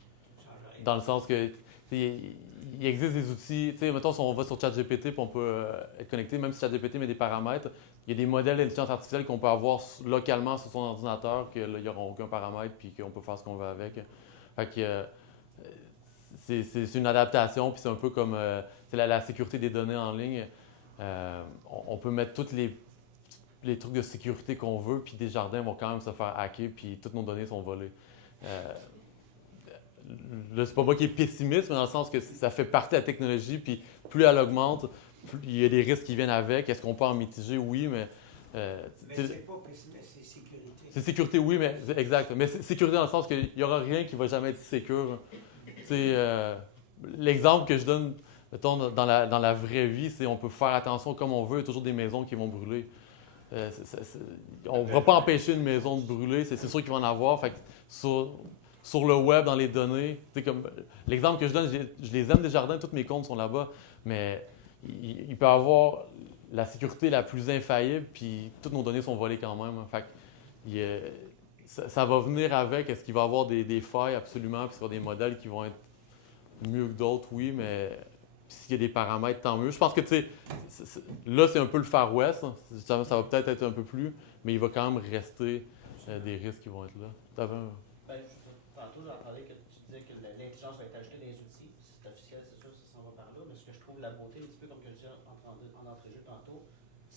Dans le sens que il existe des outils, tu sais, mettons, si on va sur ChatGPT puis on peut être connecté, même si ChatGPT met des paramètres, il y a des modèles d'intelligence artificielle qu'on peut avoir localement sur son ordinateur, qu'ils n'auront aucun paramètre puis qu'on peut faire ce qu'on veut avec. Fait que c'est une adaptation, puis c'est un peu comme la sécurité des données en ligne. On peut mettre tous les trucs de sécurité qu'on veut, puis Desjardins vont quand même se faire hacker, puis toutes nos données sont volées. Là, c'est pas moi qui est pessimiste, mais dans le sens que ça fait partie de la technologie, puis plus elle augmente, plus il y a des risques qui viennent avec. Est-ce qu'on peut en mitiger? Oui, mais... mais c'est pas pessimiste, c'est sécurité. C'est sécurité, oui, mais exact. Mais c'est sécurité dans le sens qu'il n'y aura rien qui va jamais être sécure. L'exemple que je donne, mettons, dans la vraie vie, c'est on peut faire attention comme on veut, il y a toujours des maisons qui vont brûler. On ne va pas empêcher une maison de brûler, c'est sûr qu'il va en avoir. Fait que sur le web, dans les données, comme l'exemple que je donne, je les aime Desjardins, tous mes comptes sont là-bas, mais il peut y avoir la sécurité la plus infaillible, puis toutes nos données sont volées quand même. Fait que, ça va venir avec. Est-ce qu'il va y avoir des failles? Absolument, puis sur des modèles qui vont être mieux que d'autres, oui, mais s'il y a des paramètres, tant mieux. Je pense que, tu sais, là, c'est un peu le Far West. Ça va peut-être être un peu plus, mais il va quand même rester des risques qui vont être là. T'avais un... Tantôt, j'entendais que tu disais que l'intelligence va être ajoutée dans les outils. C'est officiel, c'est sûr, ça s'en va par là. Mais ce que je trouve la beauté, un petit peu comme que je disais en entrejeu tantôt,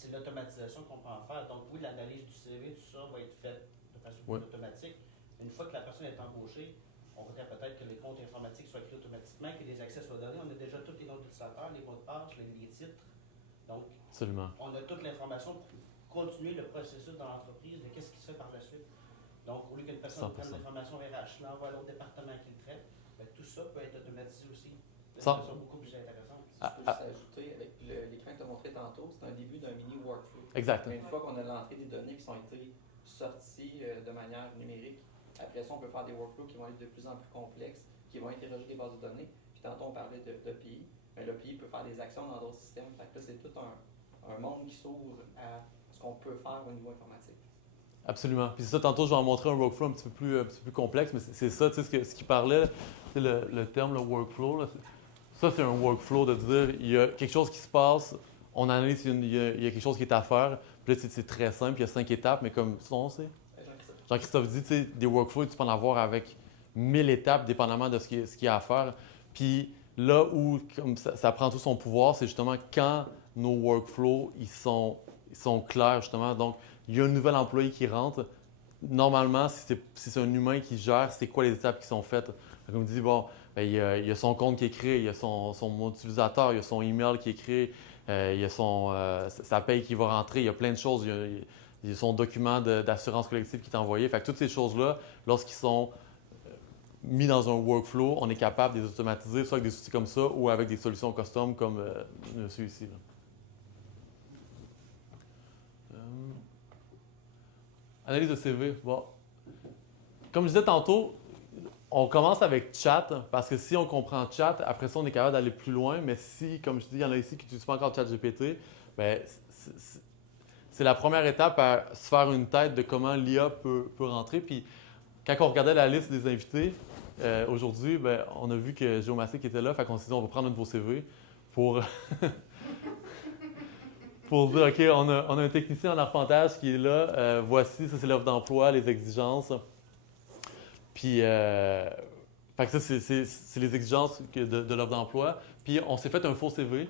c'est l'automatisation qu'on peut en faire. Donc oui, l'analyse du CV, tout ça va être faite de façon automatique. Une fois que la personne est embauchée, on voudrait peut-être que les comptes informatiques soient créés automatiquement, que les accès soient donnés. On a déjà tous les noms d'utilisateurs, les mots de passe, les titres. Donc, on a toute l'information pour continuer le processus dans l'entreprise de qu'est-ce qui se fait par la suite. Donc, au lieu qu'une personne prenne l'information RH, l'envoie à l'autre département qui le traite, ben, tout ça peut être automatisé aussi de façon beaucoup plus intéressante. Si je peux juste ajouter, avec l'écran que tu as montré tantôt, c'est un début d'un mini workflow. Exactement. Mais une fois qu'on a l'entrée des données qui ont été sorties de manière numérique, après ça, on peut faire des workflows qui vont être de plus en plus complexes, qui vont interroger des bases de données. Puis tantôt, on parlait d'API, mais l'API peut faire des actions dans d'autres systèmes. Fait que là, c'est tout un monde qui s'ouvre à ce qu'on peut faire au niveau informatique. Absolument. Puis c'est ça, tantôt, je vais en montrer un workflow un petit peu plus complexe, mais c'est ça, tu sais, ce qu'il parlait, le terme, le workflow, là, ça, c'est un workflow de dire, il y a quelque chose qui se passe, on analyse, il y a quelque chose qui est à faire, puis là, c'est très simple, il y a 5 étapes, mais comme on sait, Jean-Christophe dit, tu sais, des workflows, tu peux en avoir avec 1000 étapes, dépendamment de ce qu'il y a à faire. Puis là où comme ça prend tout son pouvoir, c'est justement quand nos workflows, ils sont clairs, justement. Donc, il y a un nouvel employé qui rentre. Normalement, si c'est un humain qui gère, c'est quoi les étapes qui sont faites? Comme il dit, bon, bien, il y a son compte qui est créé, il y a son mot d'utilisateur, il y a son email qui est créé, il y a sa paye qui va rentrer, il y a plein de choses. Il y a son document d'assurance collective qui est envoyé. Fait que toutes ces choses-là, lorsqu'ils sont mis dans un workflow, on est capable de les automatiser, soit avec des outils comme ça ou avec des solutions custom comme celui-ci. Analyse de CV. Bon. Comme je disais tantôt, on commence avec chat, parce que si on comprend chat, après ça, on est capable d'aller plus loin. Mais si, comme je dis, il y en a ici qui n'utilisent pas encore ChatGPT, bien, c'est la première étape à se faire une tête de comment l'IA peut rentrer. Puis, quand on regardait la liste des invités, aujourd'hui, ben, on a vu que Géomatique était là, fait qu'on s'est dit on va prendre un de vos CV pour, pour dire OK, on a un technicien en arpentage qui est là, voici, ça c'est l'offre d'emploi, les exigences. Puis, fait que ça, c'est les exigences de l'offre d'emploi. Puis, on s'est fait un faux CV.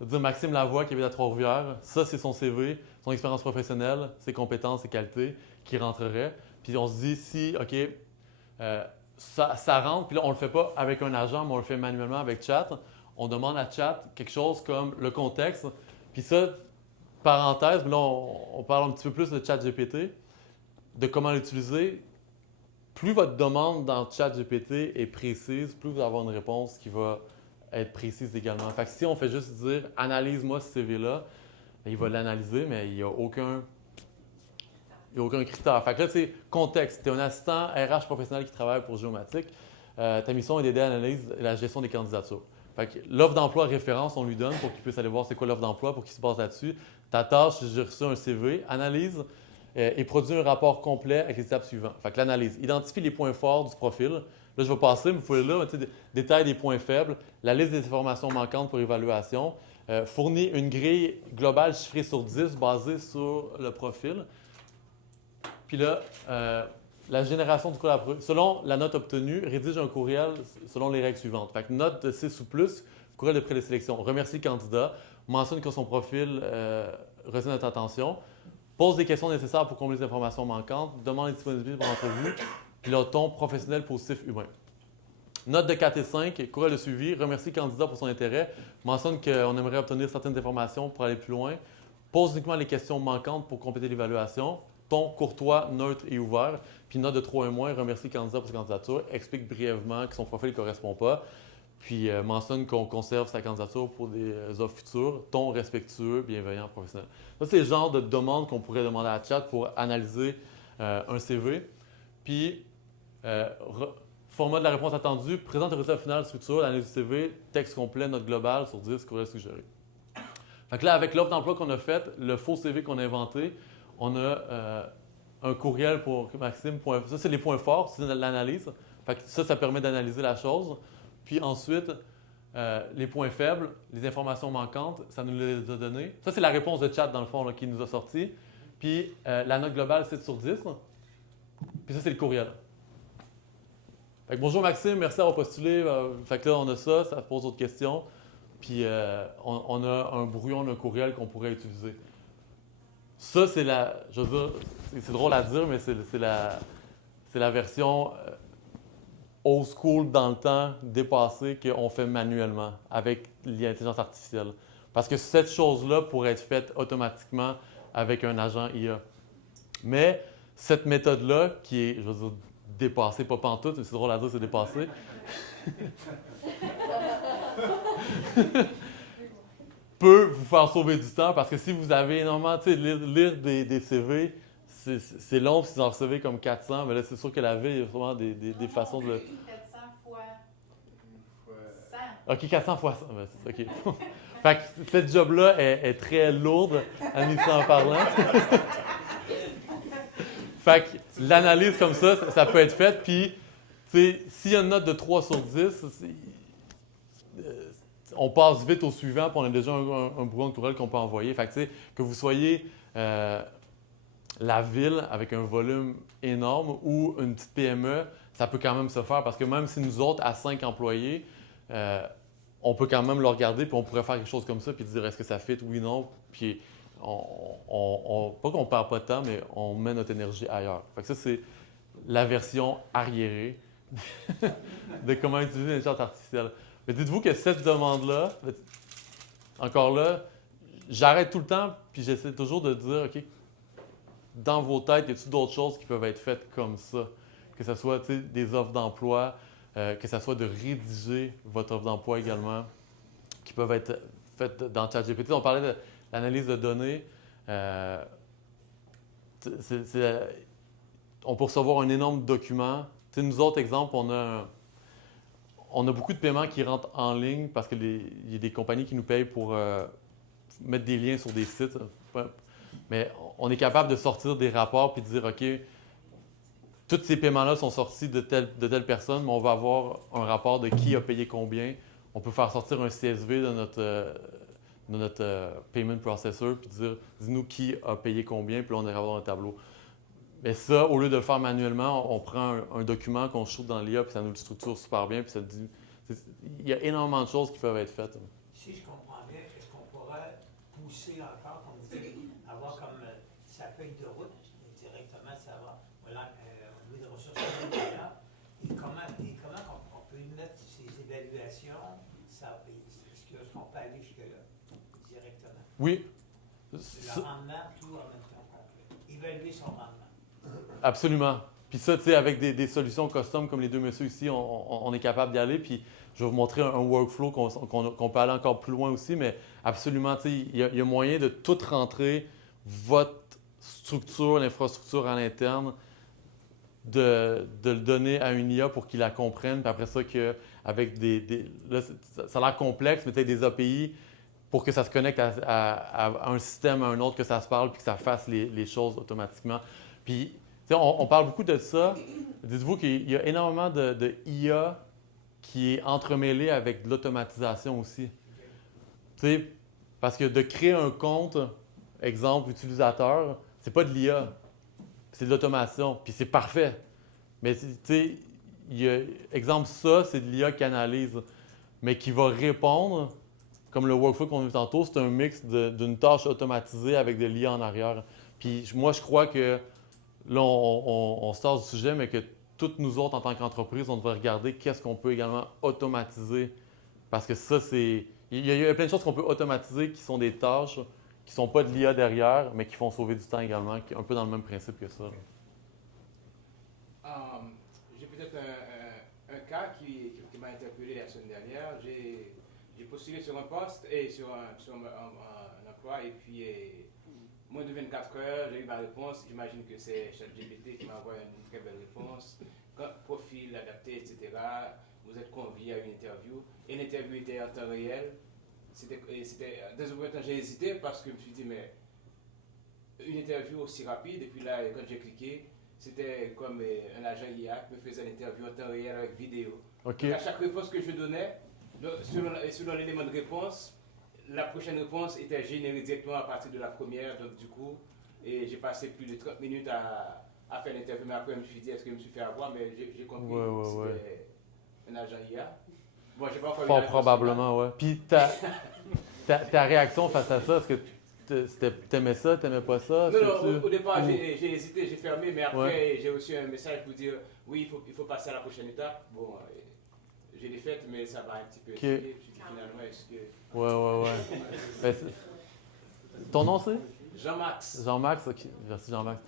Dire Maxime Lavoie qui avait à Trois-Rivières, ça c'est son CV, son expérience professionnelle, ses compétences, ses qualités qui rentreraient. Puis on se dit si, OK, ça rentre, puis là on le fait pas avec un agent, mais on le fait manuellement avec Chat. On demande à Chat quelque chose comme le contexte. Puis ça, parenthèse, mais là on parle un petit peu plus de ChatGPT, de comment l'utiliser. Plus votre demande dans ChatGPT est précise, plus vous allez avoir une réponse qui va être précise également. Fait que si on fait juste dire « analyse-moi ce CV-là », il va l'analyser, mais il n'y a aucun critère. Fait que là, tu sais, contexte. Tu es un assistant RH professionnel qui travaille pour Géomatique. Ta mission est d'aider à l'analyse et la gestion des candidatures. Fait que l'offre d'emploi référence, on lui donne pour qu'il puisse aller voir c'est quoi l'offre d'emploi, pour qu'il se base là-dessus. Ta tâche, j'ai reçu un CV, analyse et produit un rapport complet avec les étapes suivantes. Fait que l'analyse. Identifie les points forts du profil. Là, je vais passer, mais vous pouvez là, détail des points faibles, la liste des informations manquantes pour évaluation, fournit une grille globale chiffrée sur 10 basée sur le profil. Puis là, la génération du courriel. Selon la note obtenue, rédige un courriel selon les règles suivantes. Fait que note de 6 ou plus, courriel de présélection. Remercie le candidat, mentionne que son profil retient notre attention, pose des questions nécessaires pour combler les informations manquantes, demande les disponibilités pour l'entrevue. Puis là, ton professionnel positif humain. Note de 4 et 5, courriel de suivi, remercie le candidat pour son intérêt, mentionne qu'on aimerait obtenir certaines informations pour aller plus loin, pose uniquement les questions manquantes pour compléter l'évaluation, ton courtois, neutre et ouvert, puis note de 3 et moins, remercie le candidat pour sa candidature, explique brièvement que son profil ne correspond pas, puis mentionne qu'on conserve sa candidature pour des offres futures, ton respectueux, bienveillant, professionnel. Ça, c'est le genre de demande qu'on pourrait demander à Chat pour analyser un CV. Puis, format de la réponse attendue, présente le résultat final futur, l'analyse du CV, texte complet, note globale sur 10, courriel suggéré. Fait que là, avec l'offre d'emploi qu'on a faite, le faux CV qu'on a inventé, on a un courriel pour Maxime. Ça, c'est les points forts, c'est l'analyse. Fait que ça permet d'analyser la chose. Puis ensuite, les points faibles, les informations manquantes, ça nous les a données. Ça, c'est la réponse de Chat, dans le fond, là, qui nous a sorti. Puis la note globale, 7 sur 10. Puis ça, c'est le courriel. Fait que bonjour Maxime, merci d'avoir postulé. Fait que là, on a ça pose d'autres questions. Puis on a un brouillon d'un courriel qu'on pourrait utiliser. Ça, c'est la. Je veux dire, c'est drôle à dire, mais c'est la version old school dans le temps, dépassée, qu'on fait manuellement avec l'intelligence artificielle. Parce que cette chose-là pourrait être faite automatiquement avec un agent IA. Mais cette méthode-là, qui est, je veux dire, dépassée, pas pantoute, mais c'est drôle à dire, c'est dépassé, peut vous faire sauver du temps parce que si vous avez énormément, tu sais, lire des CV, c'est long si vous en recevez comme 400, mais là, c'est sûr que la ville, il y a sûrement des façons de le. 400 fois 100. OK, 400 fois 100. Ben, OK. Fait que cette job-là est très lourde, administrativement parlant. Fait que l'analyse comme ça peut être faite. Puis, tu sais, s'il y a une note de 3 sur 10, on passe vite au suivant, puis on a déjà un brouillon de courriel qu'on peut envoyer. Fait que, tu sais, que vous soyez la ville avec un volume énorme ou une petite PME, ça peut quand même se faire parce que même si nous autres, à 5 employés, on peut quand même le regarder puis on pourrait faire quelque chose comme ça puis dire est-ce que ça fit, oui, non. Puis pas qu'on perd pas de temps, mais on met notre énergie ailleurs. Fait que ça, c'est la version arriérée de comment utiliser l'intelligence artificielle. Mais dites-vous que cette demande-là, encore là, j'arrête tout le temps puis j'essaie toujours de dire, OK, dans vos têtes, y a-t-il d'autres choses qui peuvent être faites comme ça? Que ce soit des offres d'emploi, que ce soit de rédiger votre offre d'emploi également, qui peuvent être faites dans ChatGPT. On parlait de l'analyse de données. On peut recevoir un énorme document. Nous autres, exemple, on a beaucoup de paiements qui rentrent en ligne parce qu'il y a des compagnies qui nous payent pour mettre des liens sur des sites. Mais on est capable de sortir des rapports et de dire, OK, tous ces paiements-là sont sortis de telle personne, mais on va avoir un rapport de qui a payé combien. On peut faire sortir un CSV de notre payment processor puis dire, dis-nous qui a payé combien, puis là, on est avoir un tableau. Mais ça, au lieu de le faire manuellement, on prend un document qu'on shoot dans l'IA, puis ça nous le structure super bien, puis ça dit. Il y a énormément de choses qui peuvent être faites. Si je comprends bien, est-ce qu'on pourrait pousser encore, comme vous dites, avoir comme sa feuille de route, directement savoir, voilà, au lieu de ressources humaines, et comment on peut mettre ces évaluations, est-ce qu'on peut aller jusque-là, directement? Oui. Le rendement, tout en même temps complet. Évaluer son rendement. Absolument. Puis ça, tu sais, avec des solutions custom comme les deux messieurs ici, on est capable d'y aller. Puis je vais vous montrer un workflow qu'on peut aller encore plus loin aussi, mais absolument, tu sais, il y a moyen de tout rentrer votre structure, l'infrastructure à l'interne, de le donner à une IA pour qu'il la comprenne. Puis après ça, avec là, ça a l'air complexe, mais peut-être des API pour que ça se connecte à un système, à un autre, que ça se parle, puis que ça fasse les choses automatiquement. Puis, on parle beaucoup de ça. Dites-vous qu'il y a énormément de IA qui est entremêlée avec de l'automatisation aussi. Parce que de créer un compte, exemple utilisateur, c'est pas de l'IA, c'est de l'automation, puis c'est parfait. Mais exemple, ça, c'est de l'IA qui analyse, mais qui va répondre, comme le workflow qu'on a vu tantôt, c'est un mix d'une tâche automatisée avec de l'IA en arrière. Puis moi, je crois que là, on sort du sujet, mais que toutes nous autres, en tant qu'entreprise, on devrait regarder qu'est-ce qu'on peut également automatiser. Parce que ça, c'est. Il y a plein de choses qu'on peut automatiser qui sont des tâches qui ne sont pas de l'IA derrière, mais qui font sauver du temps également, qui est un peu dans le même principe que ça. J'ai peut-être un cas qui m'a interpellé la semaine dernière. J'ai postulé sur un poste et sur un emploi, et puis moins de 24 heures, j'ai eu ma réponse. J'imagine que c'est ChatGPT qui m'a envoyé une très belle réponse. Profil adapté, etc. Vous êtes convié à une interview. Et l'interview était en temps réel. Dans un premier temps, j'ai hésité parce que je me suis dit, mais une interview aussi rapide. Et puis là, quand j'ai cliqué, c'était comme un agent IA qui me faisait l'interview en temps réel avec vidéo. Okay. Donc à chaque réponse que je donnais, selon l'élément de réponse, la prochaine réponse était générée directement à partir de la première. Donc du coup, j'ai passé plus de 30 minutes à faire l'interview. Mais après, je me suis dit, est-ce que je me suis fait avoir? Mais j'ai compris que c'était un agent IA. Bon, j'ai pas encore Fort probablement, oui. Puis ta réaction face à ça, est-ce que t'aimais ça, t'aimais pas ça? Non, au départ, j'ai hésité, j'ai fermé, mais après, j'ai reçu un message pour dire oui, il faut passer à la prochaine étape. Bon, je l'ai faite, mais ça va un petit peu. Je me suis dit finalement, est-ce que. Ouais. Ton nom, c'est? Jean-Max. Jean-Max, ok. Merci, Jean-Max.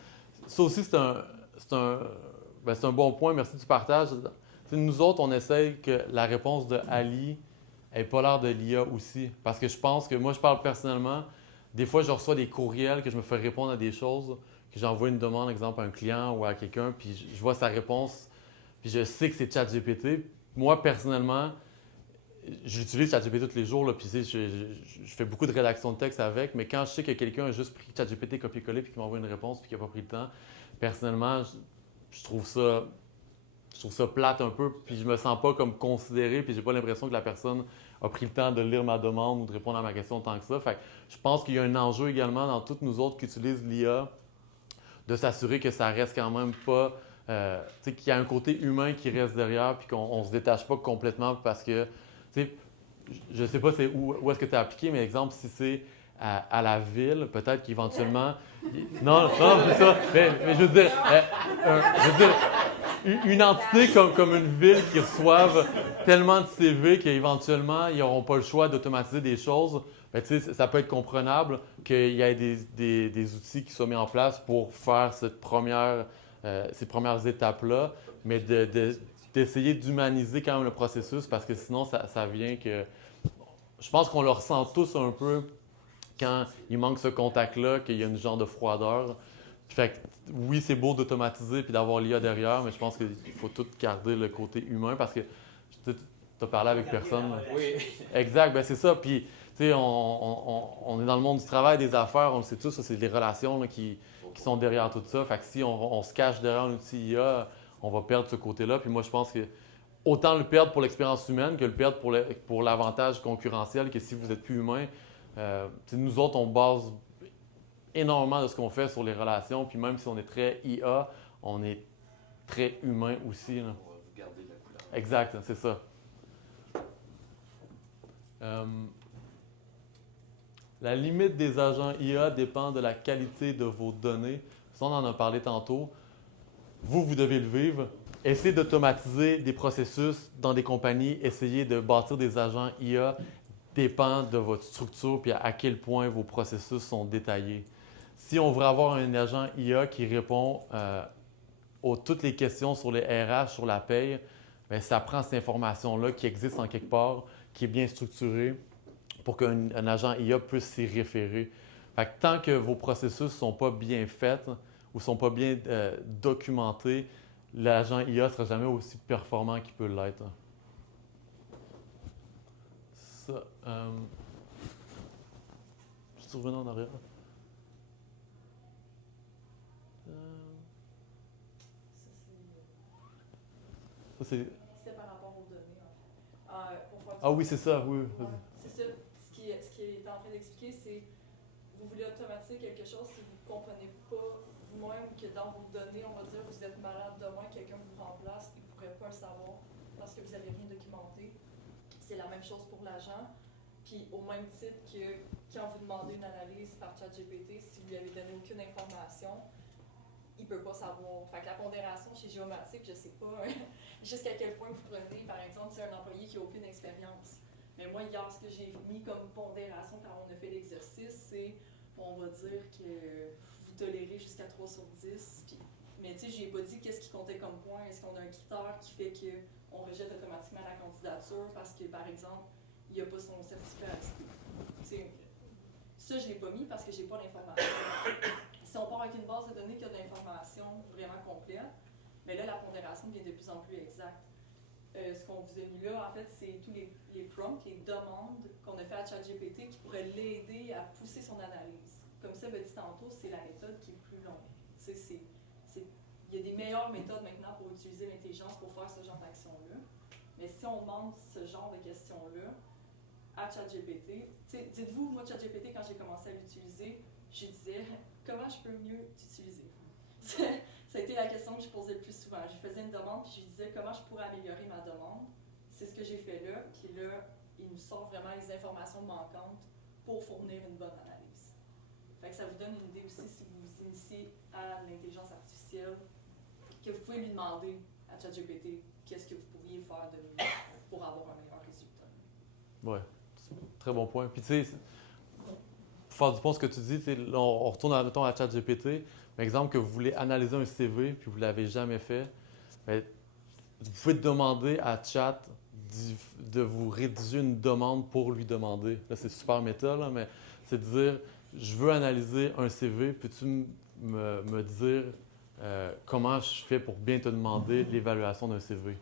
Ça aussi, c'est un bon point. Merci du partage. T'sais, nous autres, on essaye que la réponse de Ali n'ait pas l'air de l'IA aussi. Parce que je pense que moi, je parle personnellement. Des fois, je reçois des courriels que je me fais répondre à des choses, que j'envoie une demande, exemple, à un client ou à quelqu'un, puis je vois sa réponse, puis je sais que c'est ChatGPT. Moi, personnellement, j'utilise ChatGPT tous les jours, là, puis je fais beaucoup de rédaction de texte avec, mais quand je sais que quelqu'un a juste pris ChatGPT, copié-collé, puis qu'il m'envoie une réponse, puis qu'il n'a pas pris le temps, personnellement, je trouve ça plate un peu, puis je me sens pas comme considéré, puis j'ai pas l'impression que la personne a pris le temps de lire ma demande ou de répondre à ma question tant que ça. Fait que je pense qu'il y a un enjeu également dans toutes nous autres qui utilisent l'IA de s'assurer que ça reste quand même pas... qu'il y a un côté humain qui reste derrière, puis qu'on ne se détache pas complètement parce que... Je ne sais pas où est-ce que tu as appliqué, mais exemple, si c'est à la ville, peut-être qu'éventuellement... Non, c'est ça. Mais je veux dire, une entité comme une ville qui reçoive tellement de CV qu'éventuellement, ils n'auront pas le choix d'automatiser des choses. Ben, ça peut être comprenable qu'il y ait des outils qui soient mis en place pour faire ces premières étapes-là, mais d'essayer d'humaniser quand même le processus parce que sinon, ça vient que... Je pense qu'on le ressent tous un peu quand il manque ce contact-là, qu'il y a une genre de froideur. Fait que, oui, c'est beau d'automatiser puis d'avoir l'IA derrière, mais je pense qu'il faut tout garder le côté humain parce que tu as parlé avec personne. Oui. Exact, ben c'est ça. Puis, tu sais, on est dans le monde du travail, des affaires, on le sait tous, ça, c'est les relations là, qui sont derrière tout ça. Fait que si on se cache derrière un outil IA, on va perdre ce côté-là. Puis moi, je pense que autant le perdre pour l'expérience humaine que le perdre pour l'avantage concurrentiel, que si vous n'êtes plus humain. Nous autres, on base énormément de ce qu'on fait sur les relations. Puis même si on est très IA, on est très humain aussi. Là. On va garder la couleur. Exact, c'est ça. La limite des agents IA dépend de la qualité de vos données. Ça, on en a parlé tantôt. Vous devez le vivre. Essayez d'automatiser des processus dans des compagnies. Essayez de bâtir des agents IA dépend de votre structure et à quel point vos processus sont détaillés. Si on veut avoir un agent IA qui répond à toutes les questions sur les RH, sur la paye, bien, ça prend cette information-là qui existe en quelque part, qui est bien structurée pour qu'un agent IA puisse s'y référer. Fait que tant que vos processus ne sont pas bien faits ou ne sont pas bien documentés, l'agent IA ne sera jamais aussi performant qu'il peut l'être. Ça, je suis revenu en arrière. Ça, c'est... C'était par rapport aux données, en fait. Ah oui, c'est ça, oui. Ouais, c'est ça. Ce qui est en train d'expliquer, c'est vous voulez automatiser quelque chose si vous ne comprenez pas vous-même que dans vos données, on va dire, vous êtes malade demain, quelqu'un vous remplace, il ne pourrait pas le savoir parce que vous n'avez rien documenté. C'est la même chose pour l'agent. Puis au même titre que quand vous demandez une analyse par ChatGPT, si vous lui avez donné aucune information, il ne peut pas savoir. Fait que la pondération chez Géomatique, je ne sais pas jusqu'à quel point vous prenez, par exemple, c'est un employé qui n'a aucune expérience. Mais moi, hier, ce que j'ai mis comme pondération quand on a fait l'exercice, c'est, on va dire que vous tolérez jusqu'à 3 sur 10. Puis, mais tu sais, je n'ai pas dit qu'est-ce qui comptait comme point. Est-ce qu'on a un critère qui fait qu'on rejette automatiquement la candidature parce que, par exemple, il n'y a pas son certificat ASP. Ça, je ne l'ai pas mis parce que je n'ai pas l'information. Si on part avec une base de données qui a de l'information vraiment complète, mais là, la pondération devient de plus en plus exacte. Ce qu'on vous a mis là, en fait, c'est tous les prompts, les demandes qu'on a fait à ChatGPT qui pourraient l'aider à pousser son analyse. Comme ça, dit tantôt, c'est la méthode qui est plus longue. Il y a des meilleures méthodes maintenant pour utiliser l'intelligence pour faire ce genre d'action-là. Mais si on demande ce genre de questions-là à ChatGPT, dites-vous, moi, ChatGPT, quand j'ai commencé à l'utiliser, je disais, comment je peux mieux t'utiliser? Ça a été la question que je posais le plus souvent. Je faisais une demande, puis je lui disais comment je pourrais améliorer ma demande. C'est ce que j'ai fait là, puis là, il nous sort vraiment les informations manquantes pour fournir une bonne analyse. Fait que ça vous donne une idée aussi si vous vous initiez à l'intelligence artificielle, que vous pouvez lui demander à ChatGPT qu'est-ce que vous pourriez faire de mieux pour avoir un meilleur résultat. Ouais, très bon point. Puis tu sais, pour faire du pont ce que tu dis, là, on retourne à ChatGPT. Par exemple, que vous voulez analyser un CV puis vous ne l'avez jamais fait, bien, vous pouvez demander à Chat de vous rédiger une demande pour lui demander. Là, c'est super méta, là, mais c'est de dire, je veux analyser un CV, peux-tu me dire comment je fais pour bien te demander l'évaluation d'un CV?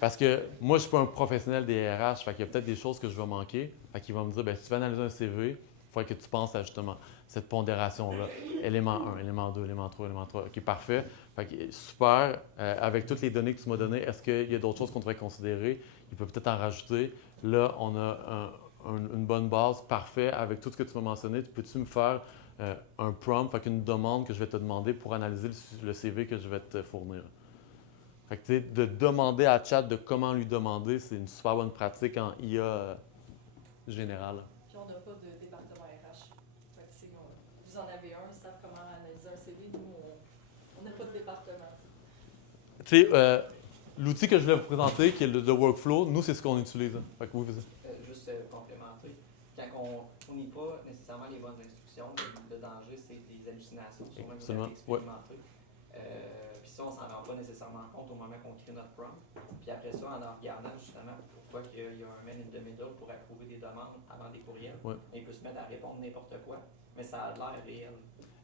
Parce que moi, je ne suis pas un professionnel des RH, fait qu'il y a peut-être des choses que je vais manquer. Fait qu'il va me dire, bien, si tu veux analyser un CV, il faudrait que tu penses à justement cette pondération-là. Élément 1, élément 2, élément 3, élément 3. OK, parfait. Fait que, super. Avec toutes les données que tu m'as données, est-ce qu'il y a d'autres choses qu'on devrait considérer? Il peut peut-être en rajouter. Là, on a une bonne base, parfait. Avec tout ce que tu m'as mentionné, peux-tu me faire un prompt, fait qu'une demande que je vais te demander pour analyser le CV que je vais te fournir? Fait que, tu sais, de demander à Chat de comment lui demander, c'est une super bonne pratique en IA générale. Puis on n'a pas de département RH. Fait que vous en avez un, ils savent comment analyser un CV. Nous, on n'a pas de département. Tu sais, l'outil que je voulais vous présenter, qui est le workflow, nous, c'est ce qu'on utilise. Fait que oui, vas-y. Juste complémenter. Quand on ne fournit pas nécessairement les bonnes instructions, le danger, c'est des hallucinations. Sûrement que vous avez expérimenté. Puis ça, on ne s'en rend pas nécessairement compte au moment qu'on crée notre prompt. Puis après ça, en regardant justement pourquoi il y a un man in the middle pour approuver des demandes avant des courriels, il peut se mettre à répondre n'importe quoi, mais ça a l'air réel.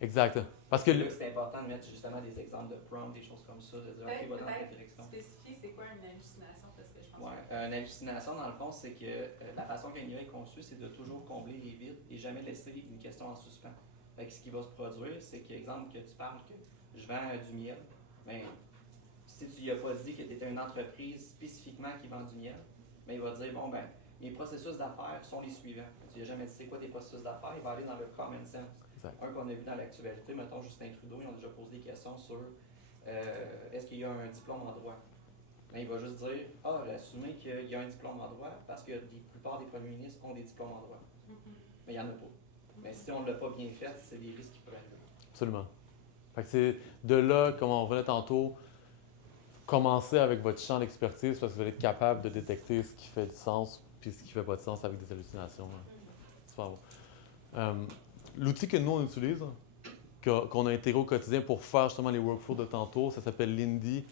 Exact. Parce que c'est important de mettre justement des exemples de prompt, des choses comme ça, de dire OK, va dans cette direction. Spécifier, c'est quoi une hallucination? Parce que je pense une hallucination, dans le fond, c'est que la façon qu'un IA est conçu, c'est de toujours combler les vides et jamais laisser une question en suspens. Fait que ce qui va se produire, c'est qu'exemple que tu parles que je vends du miel, mais si tu lui as pas dit que tu étais une entreprise spécifiquement qui vend du miel, mais il va dire, bon, ben, mes processus d'affaires sont les suivants. Tu n'as jamais dit c'est quoi tes processus d'affaires, il va aller dans le common sense. Exact. Un qu'on a vu dans l'actualité, mettons Justin Trudeau, ils ont déjà posé des questions sur est-ce qu'il y a un diplôme en droit? Ben, il va juste dire, assumer qu'il y a un diplôme en droit parce que la plupart des premiers ministres ont des diplômes en droit. Mais il n'y en a pas. Mais si on ne l'a pas bien fait, c'est des risques qui peuvent être. Absolument. Fait que c'est de là, comme on voulait tantôt, commencer avec votre champ d'expertise parce que vous allez être capable de détecter ce qui fait du sens puis ce qui ne fait pas de sens avec des hallucinations. C'est pas bon. L'outil que nous, on utilise, qu'on a intégré au quotidien pour faire justement les workflows de tantôt, ça s'appelle lindy.ai.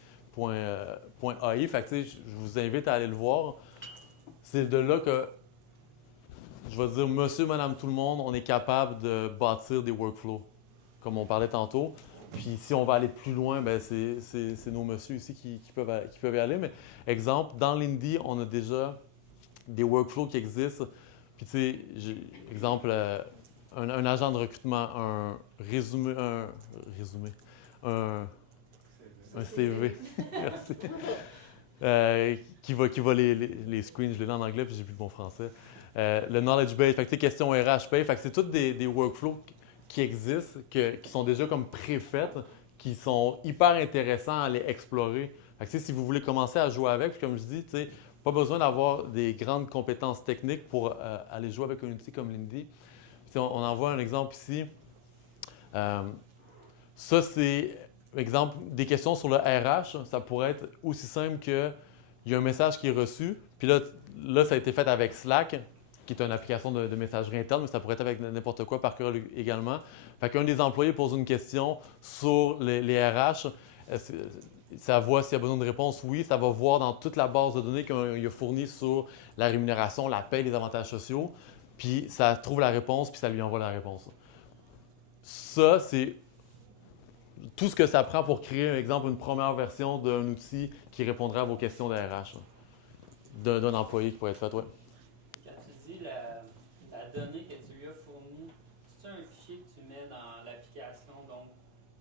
Fait que, je vous invite à aller le voir. C'est de là que, je vais dire, monsieur, madame, tout le monde, on est capable de bâtir des workflows, comme on parlait tantôt. Puis si on va aller plus loin, ben c'est nos messieurs ici qui peuvent y aller. Mais exemple, dans Lindy, on a déjà des workflows qui existent. Puis tu sais, exemple, un agent de recrutement, un CV, merci, qui va les screens, je l'ai là en anglais puis j'ai plus le bon français. Le knowledge base, fait que questions RH Pay, fait que c'est tous des workflows qui existent, qui sont déjà comme préfaites, qui sont hyper intéressants à aller explorer. Fait que, si vous voulez commencer à jouer avec, puis comme je dis, pas besoin d'avoir des grandes compétences techniques pour aller jouer avec un outil comme Lindy. On en voit un exemple ici. Ça, c'est, exemple, des questions sur le RH. Ça pourrait être aussi simple qu'il y a un message qui est reçu, puis là, ça a été fait avec Slack, qui est une application de messagerie interne, mais ça pourrait être avec n'importe quoi par courriel également. Fait qu'un des employés pose une question sur les RH. Ça voit s'il y a besoin de réponse, oui. Ça va voir dans toute la base de données qu'il a fournie sur la rémunération, la paie, les avantages sociaux. Puis ça trouve la réponse, puis ça lui envoie la réponse. Ça, c'est tout ce que ça prend pour créer, par exemple, une première version d'un outil qui répondrait à vos questions de RH, d'un employé qui pourrait être fait, ouais. La donnée que tu lui as fournie, c'est un fichier que tu mets dans l'application, donc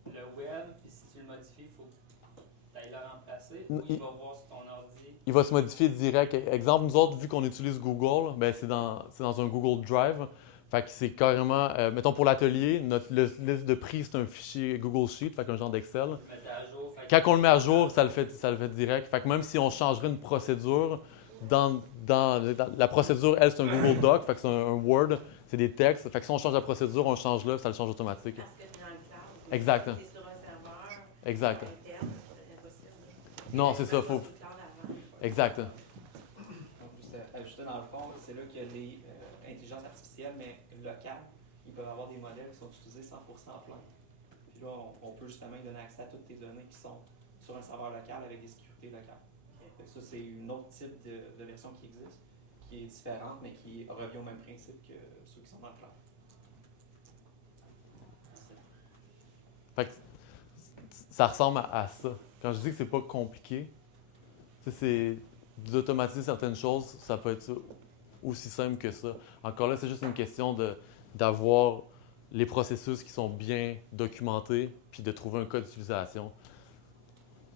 le web, puis si tu le modifies, il faut que tu ailles le remplacer, ou il va voir sur ton ordi? Il va se modifier direct. Exemple, nous autres, vu qu'on utilise Google, ben c'est dans un Google Drive. Fait que c'est carrément, mettons pour l'atelier, notre liste de prix, c'est un fichier Google Sheet, fait qu'un genre d'Excel. Quand on le met à jour, ça le fait direct. Fait que même si on changerait une procédure, dans la procédure, elle, c'est un Google Doc, fait que c'est un Word, c'est des textes. Fait que si on change la procédure, on change là, ça le change automatique. Parce que dans le cloud, Exact. c'est sur un serveur Exact. interne, c'est impossible. Non, c'est ça, faut. Sur le cloud avant. Exact. Donc, juste ajouter dans le fond, là, c'est là qu'il y a les intelligences artificielles, mais locales. Ils peuvent avoir des modèles qui sont utilisés 100% offline. Puis là, on peut justement y donner accès à toutes tes données qui sont sur un serveur local avec des sécurités locales. Fait que ça, c'est un autre type de version qui existe, qui est différente, mais qui revient au même principe que ceux qui sont dans le cloud. Fait que ça ressemble à ça. Quand je dis que c'est pas compliqué, c'est d'automatiser certaines choses, ça peut être aussi simple que ça. Encore là, c'est juste une question d'avoir les processus qui sont bien documentés, puis de trouver un code d'utilisation.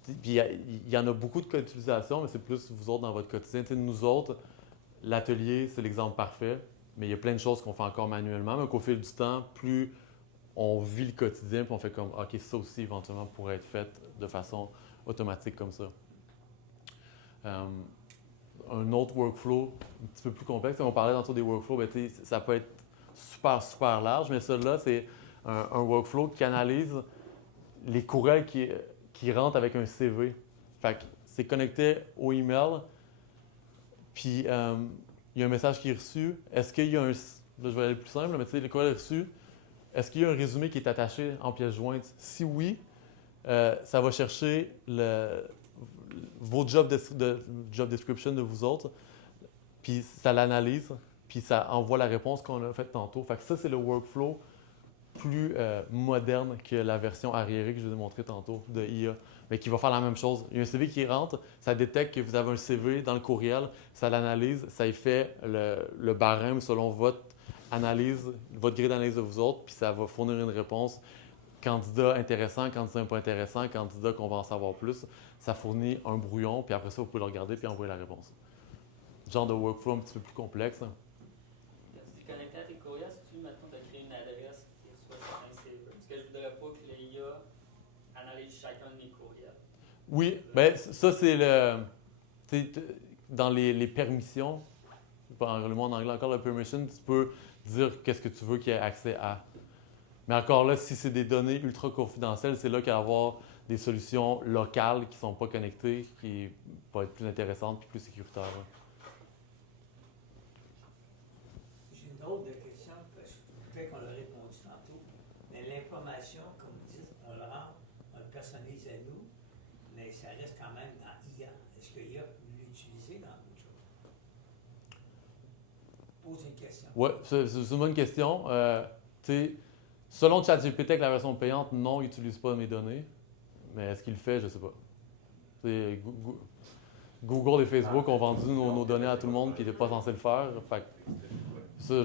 Puis il y en a beaucoup de codes d'utilisation, mais c'est plus vous autres dans votre quotidien. T'sais, nous autres, l'atelier, c'est l'exemple parfait, mais il y a plein de choses qu'on fait encore manuellement, mais qu'au fil du temps, plus on vit le quotidien, puis on fait comme, OK, ça aussi, éventuellement, pourrait être fait de façon automatique comme ça. Un autre workflow un petit peu plus complexe, on parlait tantôt des workflows, ben, ça peut être super, super large, mais celui-là, c'est un workflow qui analyse les courriels qui rentrent avec un CV. Fait que c'est connecté au email, puis il y a un message qui est reçu. Est-ce qu'il y a un... Là, je vais aller plus simple, mais tu sais, le courriel est reçu. Est-ce qu'il y a un résumé qui est attaché en pièce jointe? Si oui, ça va chercher vos job description de vous autres, puis ça l'analyse, puis ça envoie la réponse qu'on a faite tantôt. Fait que ça, c'est le workflow plus moderne que la version arriérée que je vous ai montré tantôt de IA, mais qui va faire la même chose. Il y a un CV qui rentre, ça détecte que vous avez un CV dans le courriel, ça l'analyse, ça y fait le barème selon votre analyse, votre grille d'analyse de vous autres, puis ça va fournir une réponse. Candidat intéressant, candidat pas intéressant, candidat qu'on va en savoir plus. Ça fournit un brouillon, puis après ça, vous pouvez le regarder puis envoyer la réponse. Genre de workflow un petit peu plus complexe. Hein. Si tu es connecté à tes courriels, si tu maintenant tu as créé une adresse qui est sur un CV, parce que je voudrais pas que l'IA analyse chacun de mes courriels. Oui, bien ça c'est dans les permissions, le mot en anglais encore, le permission, tu peux dire qu'est-ce que tu veux qu'il y ait accès à. Mais encore là, si c'est des données ultra confidentielles, c'est là qu'il va y avoir des solutions locales qui ne sont pas connectées, qui vont être plus intéressantes et plus sécuritaires. J'ai une autre question, parce que peut-être qu'on l'a répondu tantôt, mais l'information, comme vous dites, on le rend, on le personnalise à nous, mais ça reste quand même dans IA. Est-ce que IA peut l'utiliser dans d'autres choses? Pose une question. Oui, c'est une bonne question. Selon ChatGPT, avec la version payante, non, il n'utilise pas mes données. Mais est-ce qu'il le fait? Je ne sais pas. Google et Facebook ont vendu nos données à tout le monde et ils n'étaient pas censés le faire. Fait que,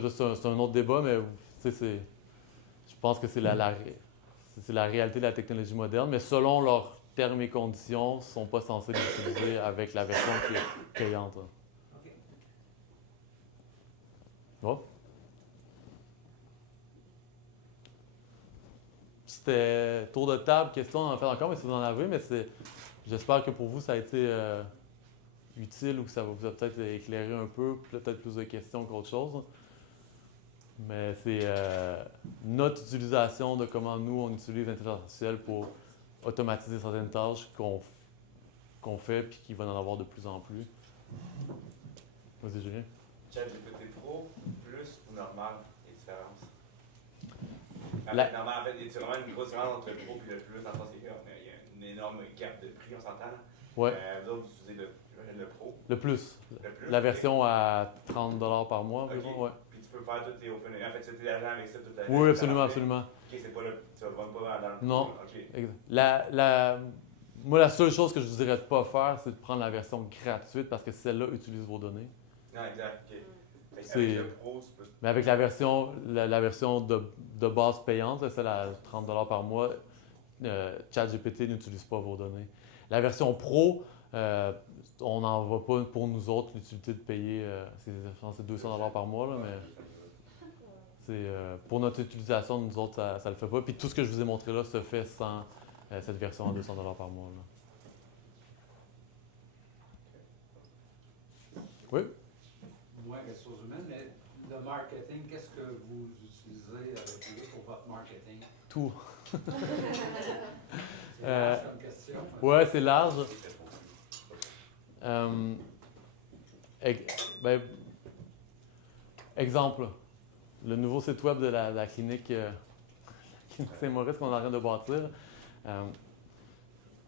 c'est un autre débat, mais je pense que c'est la réalité de la technologie moderne. Mais selon leurs termes et conditions, ils ne sont pas censés l'utiliser avec la version qui est payante. OK. Bon. C'était tour de table, question, on en fait encore, mais si vous en avez, mais j'espère que pour vous, ça a été utile ou que ça vous a peut-être éclairé un peu, peut-être plus de questions qu'autre chose. Mais c'est notre utilisation de comment nous, on utilise l'intelligence artificielle pour automatiser certaines tâches qu'on fait puis qu'il va en avoir de plus en plus. Vas-y, Julien. ChatGPT Pro, plus ou normal, les différences? Normal, en fait, il y a vraiment une grosse différence entre le Pro et le Plus, dans le sens qu'il y a une énorme gap de prix, on s'entend? Oui. Vous autres, vous utilisez le Pro? Le plus. Le Plus? La version à 30$ par mois, OK. environ, ouais. Puis tu peux faire toutes tes open. En fait, tu es agent avec ça toute la Oui, absolument, absolument. OK, c'est pas tu vas pas dans le Non. OK. Exact. Moi, la seule chose que je vous dirais de ne pas faire, c'est de prendre la version gratuite parce que celle-là utilise vos données. Non, exact. OK. C'est- Avec le Pro, tu peux. Mais avec la version de base payante, là, celle à 30$ par mois, ChatGPT n'utilise pas vos données. La version Pro, on n'en va pas pour nous autres l'utilité de payer, c'est 200$ par mois, là, mais pour notre utilisation, nous autres, ça ne le fait pas. Puis tout ce que je vous ai montré là se fait sans cette version à 200$ par mois. Là. Oui? Moi, ressources humaines, mais le marketing, qu'est-ce que vous utilisez avec lui pour votre marketing? Tout. C'est large comme question. Ouais, c'est large. Exemple, le nouveau site web de la clinique Saint-Maurice qu'on est en train de bâtir.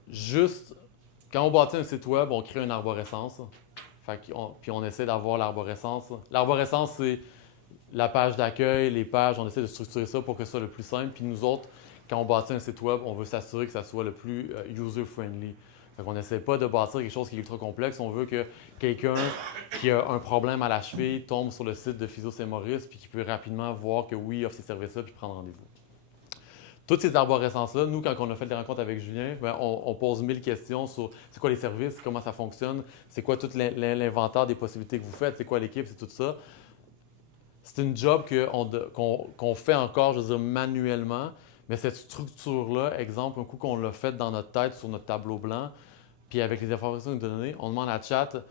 Juste, quand on bâtit un site web, on crée une arborescence. Puis on essaie d'avoir l'arborescence. L'arborescence, c'est la page d'accueil, les pages, on essaie de structurer ça pour que ce soit le plus simple. Puis nous autres, quand on bâtit un site web, on veut s'assurer que ça soit le plus user-friendly. On n'essaie pas de bâtir quelque chose qui est ultra complexe. On veut que quelqu'un qui a un problème à la cheville tombe sur le site de Physio Saint-Maurice puis qui peut rapidement voir que oui, il offre ces services-là puis prendre rendez-vous. Toutes ces arborescences-là, nous, quand on a fait des rencontres avec Julien, on pose 1000 questions sur c'est quoi les services, comment ça fonctionne, c'est quoi tout l'inventaire des possibilités que vous faites, c'est quoi l'équipe, c'est tout ça. C'est une job qu'on fait encore, je veux dire, manuellement, mais cette structure-là, exemple, un coup qu'on l'a faite dans notre tête sur notre tableau blanc, puis avec les informations données, on demande à Chat,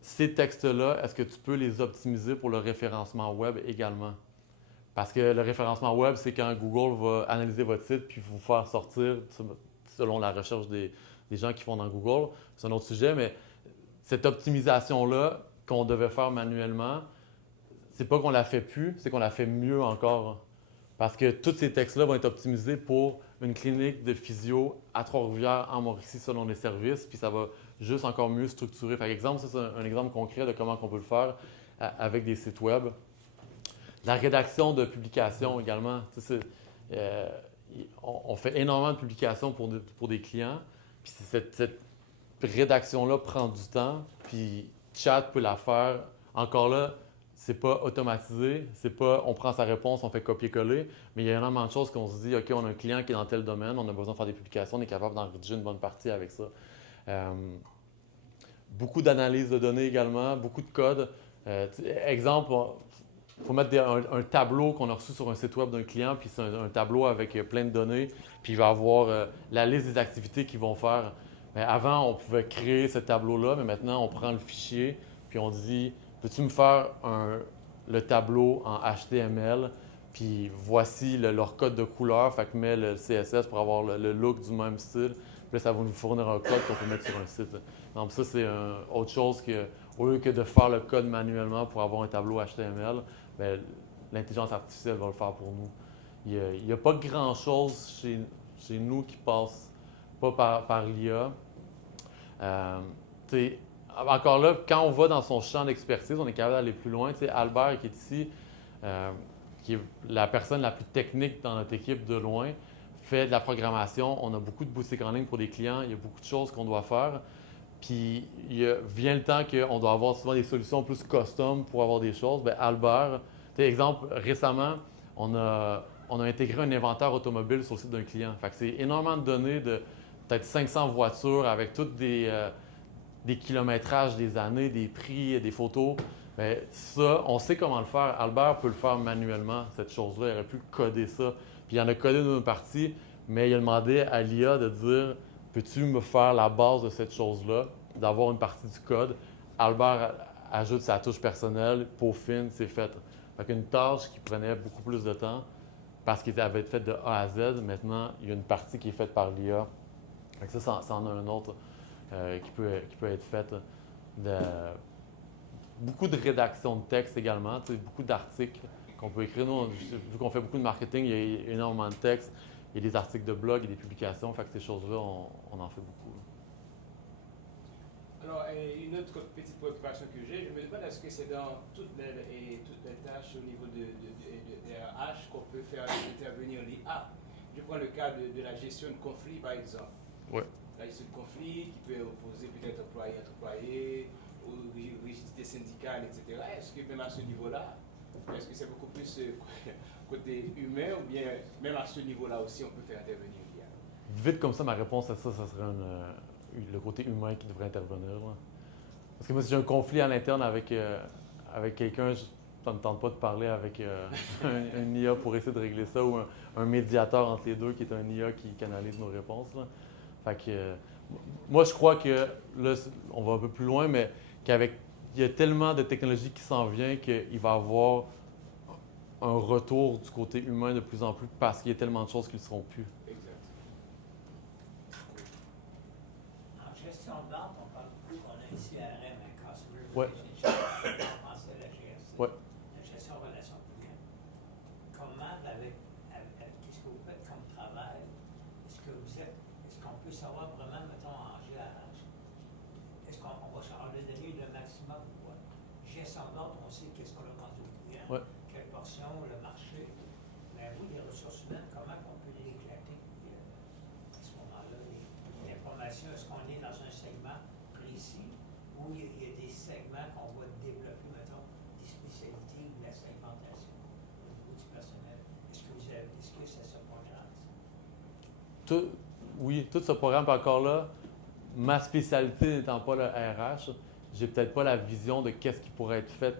ces textes-là, est-ce que tu peux les optimiser pour le référencement web également? Parce que le référencement web, c'est quand Google va analyser votre site puis vous faire sortir selon la recherche des gens qui font dans Google. C'est un autre sujet, mais cette optimisation-là qu'on devait faire manuellement, c'est pas qu'on la fait plus, c'est qu'on la fait mieux encore. Parce que tous ces textes-là vont être optimisés pour une clinique de physio à Trois-Rivières, en Mauricie, selon les services, puis ça va juste encore mieux structurer. Par exemple, ça, c'est un exemple concret de comment on peut le faire avec des sites web. La rédaction de publications également. On fait énormément de publications pour des clients. Puis cette rédaction-là prend du temps. Puis Chat peut la faire. Encore là, c'est pas automatisé. C'est pas on prend sa réponse, on fait copier-coller. Mais il y a énormément de choses qu'on se dit, OK, on a un client qui est dans tel domaine, on a besoin de faire des publications, on est capable d'en rédiger une bonne partie avec ça. Beaucoup d'analyse de données également, beaucoup de code. Exemple, il faut mettre un tableau qu'on a reçu sur un site web d'un client, puis c'est un tableau avec plein de données, puis il va avoir la liste des activités qu'ils vont faire. Mais avant, on pouvait créer ce tableau-là, mais maintenant, on prend le fichier, puis on dit « Peux-tu me faire le tableau en HTML, puis voici leur code de couleur, fait que mets le CSS pour avoir le look du même style. » Puis là, ça va nous fournir un code qu'on peut mettre sur un site. Donc ça, c'est autre chose que, au lieu que de faire le code manuellement pour avoir un tableau HTML, bien, l'intelligence artificielle va le faire pour nous. Il n'y a pas grand-chose chez nous qui passe pas par l'IA. Encore là, quand on va dans son champ d'expertise, on est capable d'aller plus loin. Albert qui est ici, qui est la personne la plus technique dans notre équipe de loin, fait de la programmation. On a beaucoup de boutiques en ligne pour des clients. Il y a beaucoup de choses qu'on doit faire. Puis vient le temps qu'on doit avoir souvent des solutions plus custom pour avoir des choses. Bien, Albert, exemple, récemment, on a intégré un inventaire automobile sur le site d'un client. Fait que c'est énormément de données de peut-être 500 voitures avec tous des kilométrages, des années, des prix, des photos. Bien, ça, on sait comment le faire. Albert peut le faire manuellement, cette chose-là. Il aurait pu coder ça. Puis il en a codé une partie, mais il a demandé à l'IA de dire « Peux-tu me faire la base de cette chose-là? » D'avoir une partie du code. Albert ajoute sa touche personnelle, peaufine, c'est fait. Fait qu'une tâche qui prenait beaucoup plus de temps parce qu'il avait été faite de A à Z, maintenant, il y a une partie qui est faite par l'IA. Fait que ça en a un autre qui peut être faite. Beaucoup de rédaction de texte également, beaucoup d'articles qu'on peut écrire. Nous, vu qu'on fait beaucoup de marketing, il y a énormément de textes. Il y a des articles de blog et des publications. Fait que ces choses-là, on en fait beaucoup. Alors, une autre petite préoccupation que j'ai, je me demande est-ce que c'est dans toutes les tâches au niveau de RH qu'on peut faire intervenir l'IA. Je prends le cas de la gestion de conflits, par exemple. Oui. La gestion de conflits qui peut opposer peut-être employé, aux rigidités syndicales, etc. Est-ce que même à ce niveau-là, est-ce que c'est beaucoup plus côté humain ou bien même à ce niveau-là aussi on peut faire intervenir l'IA? Vite comme ça, ma réponse à ça serait le côté humain qui devrait intervenir. Là. Parce que moi, si j'ai un conflit à l'interne avec quelqu'un, ça ne me tente pas de parler avec un IA pour essayer de régler ça ou un médiateur entre les deux qui est un IA qui canalise nos réponses. Là. Fait que, moi, je crois que là, on va un peu plus loin, mais il y a tellement de technologies qui s'en vient qu'il va y avoir un retour du côté humain de plus en plus parce qu'il y a tellement de choses qui ne le seront plus. Exact. En gestion de vente, on parle beaucoup qu'on a un CRM, un Customer Ouais. Relationship, on pense à la GRC, Ouais. la gestion de relations clients. Comment, avec qu'est-ce que vous faites comme travail, est-ce qu'on peut savoir vraiment, mettons, en GRH, est-ce qu'on va donner le maximum ou quoi? Gestion de vente, on sait qu'est-ce qu'on a vendu au client, Ouais. quelle portion, le marché. Mais vous, les ressources humaines, comment on peut l'éclater à ce moment-là? L'information, est-ce qu'on est dans un segment précis ou il y a des segments qu'on va développer, mettons, des spécialités ou de la segmentation au niveau du personnel? Est-ce que c'est ce programme? Oui, tout ce programme, puis encore là, ma spécialité n'étant pas le RH, j'ai peut-être pas la vision de qu'est-ce qui pourrait être fait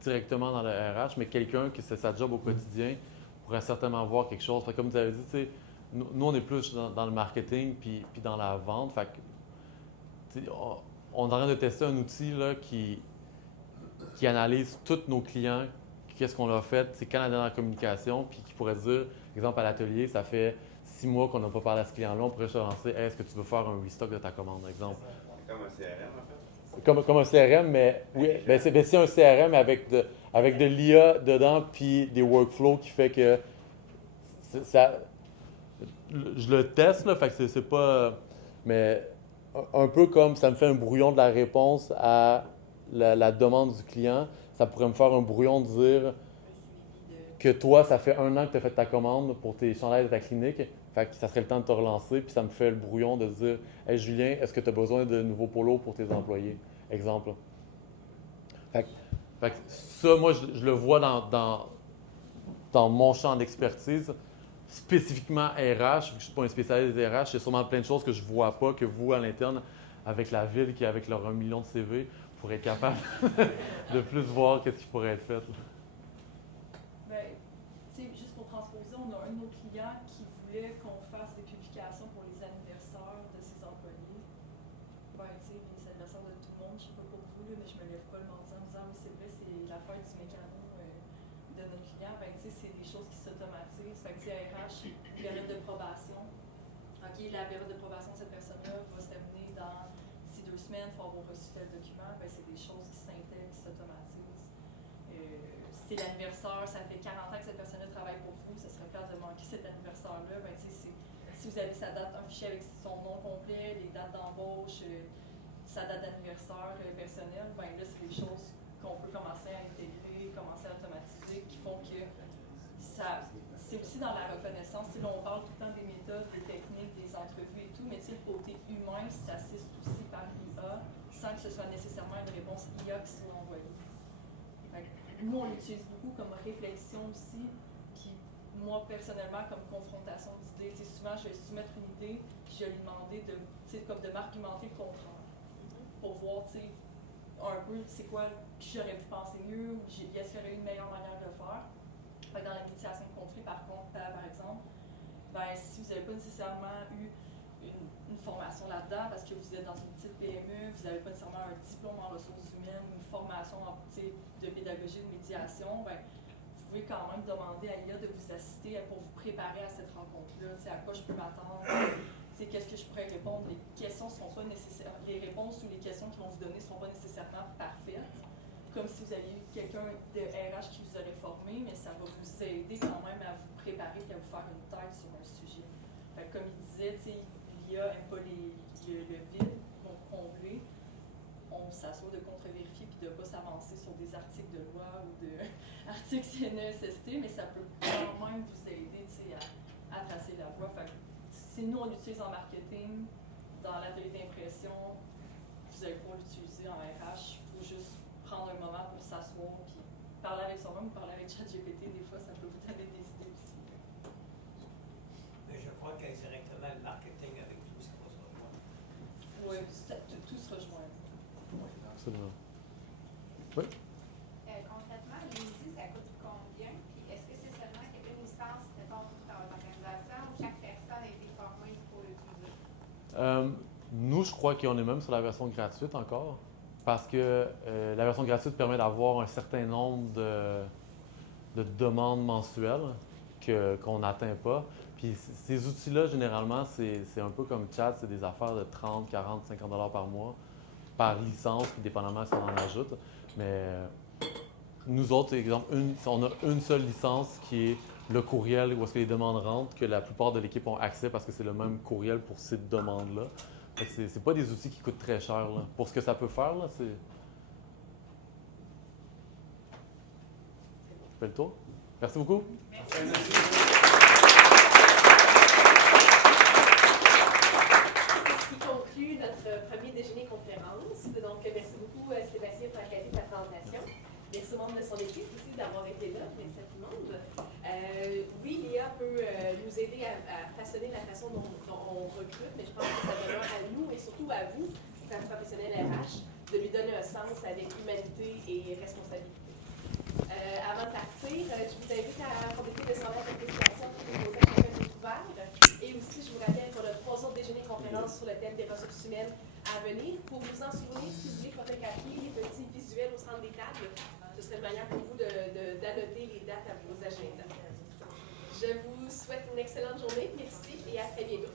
directement dans le RH, mais quelqu'un qui c'est sa job au quotidien pourrait certainement voir quelque chose. Fait, comme vous avez dit, tu sais, nous, on est plus dans le marketing puis dans la vente. Fait que, tu sais, on est en train de tester un outil là, qui analyse tous nos clients, qu'est-ce qu'on leur a fait, c'est quand la dernière communication, puis qui pourrait dire, exemple à l'atelier, ça fait 6 mois qu'on n'a pas parlé à ce client-là, on pourrait se lancer, hey, est-ce que tu veux faire un restock de ta commande, exemple. C'est comme un CRM, en fait. Comme un CRM, mais oui, c'est un CRM avec de l'IA dedans, puis des workflows qui fait que ça. Je le teste, là, fait que c'est pas. Mais un peu comme ça me fait un brouillon de la réponse à la demande du client, ça pourrait me faire un brouillon de dire que toi, ça fait 1 an que tu as fait ta commande pour tes chandails de ta clinique. Fait que ça serait le temps de te relancer, puis ça me fait le brouillon de dire hey Julien, est-ce que tu as besoin de nouveaux polos pour tes employés? Exemple. Fait que ça, moi, je le vois dans mon champ d'expertise. Spécifiquement RH, vu que je ne suis pas un spécialiste des RH, il y a sûrement plein de choses que je ne vois pas, que vous, à l'interne, avec la ville qui, avec leur 1 million de CV, pourraient être capable de plus voir qu'est-ce qui pourrait être fait. Ben, tu sais, juste pour transposer, on a un de nos clients qui voulait qu'on fasse des publications pour les anniversaires de ses employés. Ben, tu sais, les anniversaires de tout le monde, je sais pas pour vous, là, mais je me lève pas le matin en disant, oui, c'est vrai, c'est la fête du mécano de notre client. Ben, tu sais, c'est des choses qui s'automatisent. Fait que, tu sais, RH, période de probation. OK, la période de probation de cette personne-là va se terminer dans d'ici 2 semaines, il faut avoir reçu tel document. Ben, c'est des choses qui s'intègrent, qui s'automatisent. C'est l'anniversaire, ça fait 40 ans que cette personne-là travaille pour vous, ce serait plate de manquer cet anniversaire-là. Ben, si vous avez sa date, un fichier avec son nom complet, les dates d'embauche, sa date d'anniversaire personnelle, ben là, c'est des choses qu'on peut commencer à intégrer, commencer à automatiser, qui font que ça. C'est aussi dans la reconnaissance. Là, on parle tout le temps des méthodes, des techniques, des entrevues et tout, mais le côté humain s'assiste aussi par l'IA sans que ce soit nécessairement une réponse IA qui soit envoyée. Nous, on l'utilise beaucoup comme réflexion aussi, puis moi, personnellement, comme confrontation d'idées. Souvent, je vais soumettre une idée, puis je vais lui demander de m'argumenter le contraire, pour voir un peu c'est quoi que j'aurais pu penser mieux, ou est-ce qu'il y aurait une meilleure manière de le faire. Fait que dans la médiation de conflit, par exemple, ben, si vous n'avez pas nécessairement eu une formation là-dedans, parce que vous êtes dans une petite PME, vous n'avez pas nécessairement un diplôme en ressources humaines, une formation de pédagogie de médiation, ben, vous pouvez quand même demander à l'IA de vous assister pour vous préparer à cette rencontre-là, à quoi je peux m'attendre, qu'est-ce que je pourrais répondre. Les questions sont pas nécessaires, les réponses ou les questions qu'ils vont vous donner ne seront pas nécessairement parfaites, comme si vous aviez eu quelqu'un de RH qui vous aurait formé, mais ça va vous aider quand même à vous préparer et à vous faire une tête sur un sujet. Fait que comme il disait, l'IA n'aime pas le vide, donc combler. On s'assoit de contre-vérifier puis de ne pas s'avancer sur des articles de loi ou d'articles CNESST, mais ça peut quand même vous aider à tracer la voie. Fait que si nous, on l'utilise en marketing, dans l'atelier d'impression, vous allez pouvoir l'utiliser en RH. Il faut juste prendre un moment pour s'asseoir puis parler avec soi-même ou parler avec ChatGPT. Des fois, ça peut vous donner des idées aussi. Mais je crois qu'indirectement, le marketing avec tout, ça va se rejoindre. Oui, tout se rejoint. Oui, absolument. Oui? Concrètement, l'INSI, ça coûte combien? Puis est-ce que c'est seulement qu'il y a une licence, mettons, dans l'organisation ou chaque personne a été formée pour l'utiliser? Nous, je crois qu'on est même sur la version gratuite encore, parce que la version gratuite permet d'avoir un certain nombre de demandes mensuelles qu'on n'atteint pas. Puis ces outils-là, généralement, c'est un peu comme Chat, c'est des affaires de 30, 40, 50 $ par mois, par licence, puis dépendamment si on en ajoute. Mais nous autres, exemple, on a une seule licence qui est le courriel où est-ce que les demandes rentrent, que la plupart de l'équipe ont accès parce que c'est le même courriel pour ces demandes-là. C'est pas des outils qui coûtent très cher. Là. Pour ce que ça peut faire, là, c'est... Je fais le tour. Merci beaucoup. Merci. Notre premier déjeuner conférence. Donc, merci beaucoup Sébastien pour la qualité de ta présentation. Merci aux membres de son équipe aussi d'avoir été là. Merci à tout le monde. Oui, l'IA peut nous aider à façonner la façon dont on recrute, mais je pense que ça demeure à nous et surtout à vous, comme professionnels RH, de lui donner un sens avec humanité et responsabilité. Avant de partir, je vous invite à compléter le sondage de participation pour poser un appel découvert. Et aussi, je vous rappelle qu'on a 3 autres déjeuners conférences sur le thème des ressources humaines à venir. Pour vous en souvenir, si vous voulez photographier les petits visuels au centre des tables, ce serait une manière pour vous d'annoter les dates à vos agendas. Je vous souhaite une excellente journée. Merci et à très bientôt.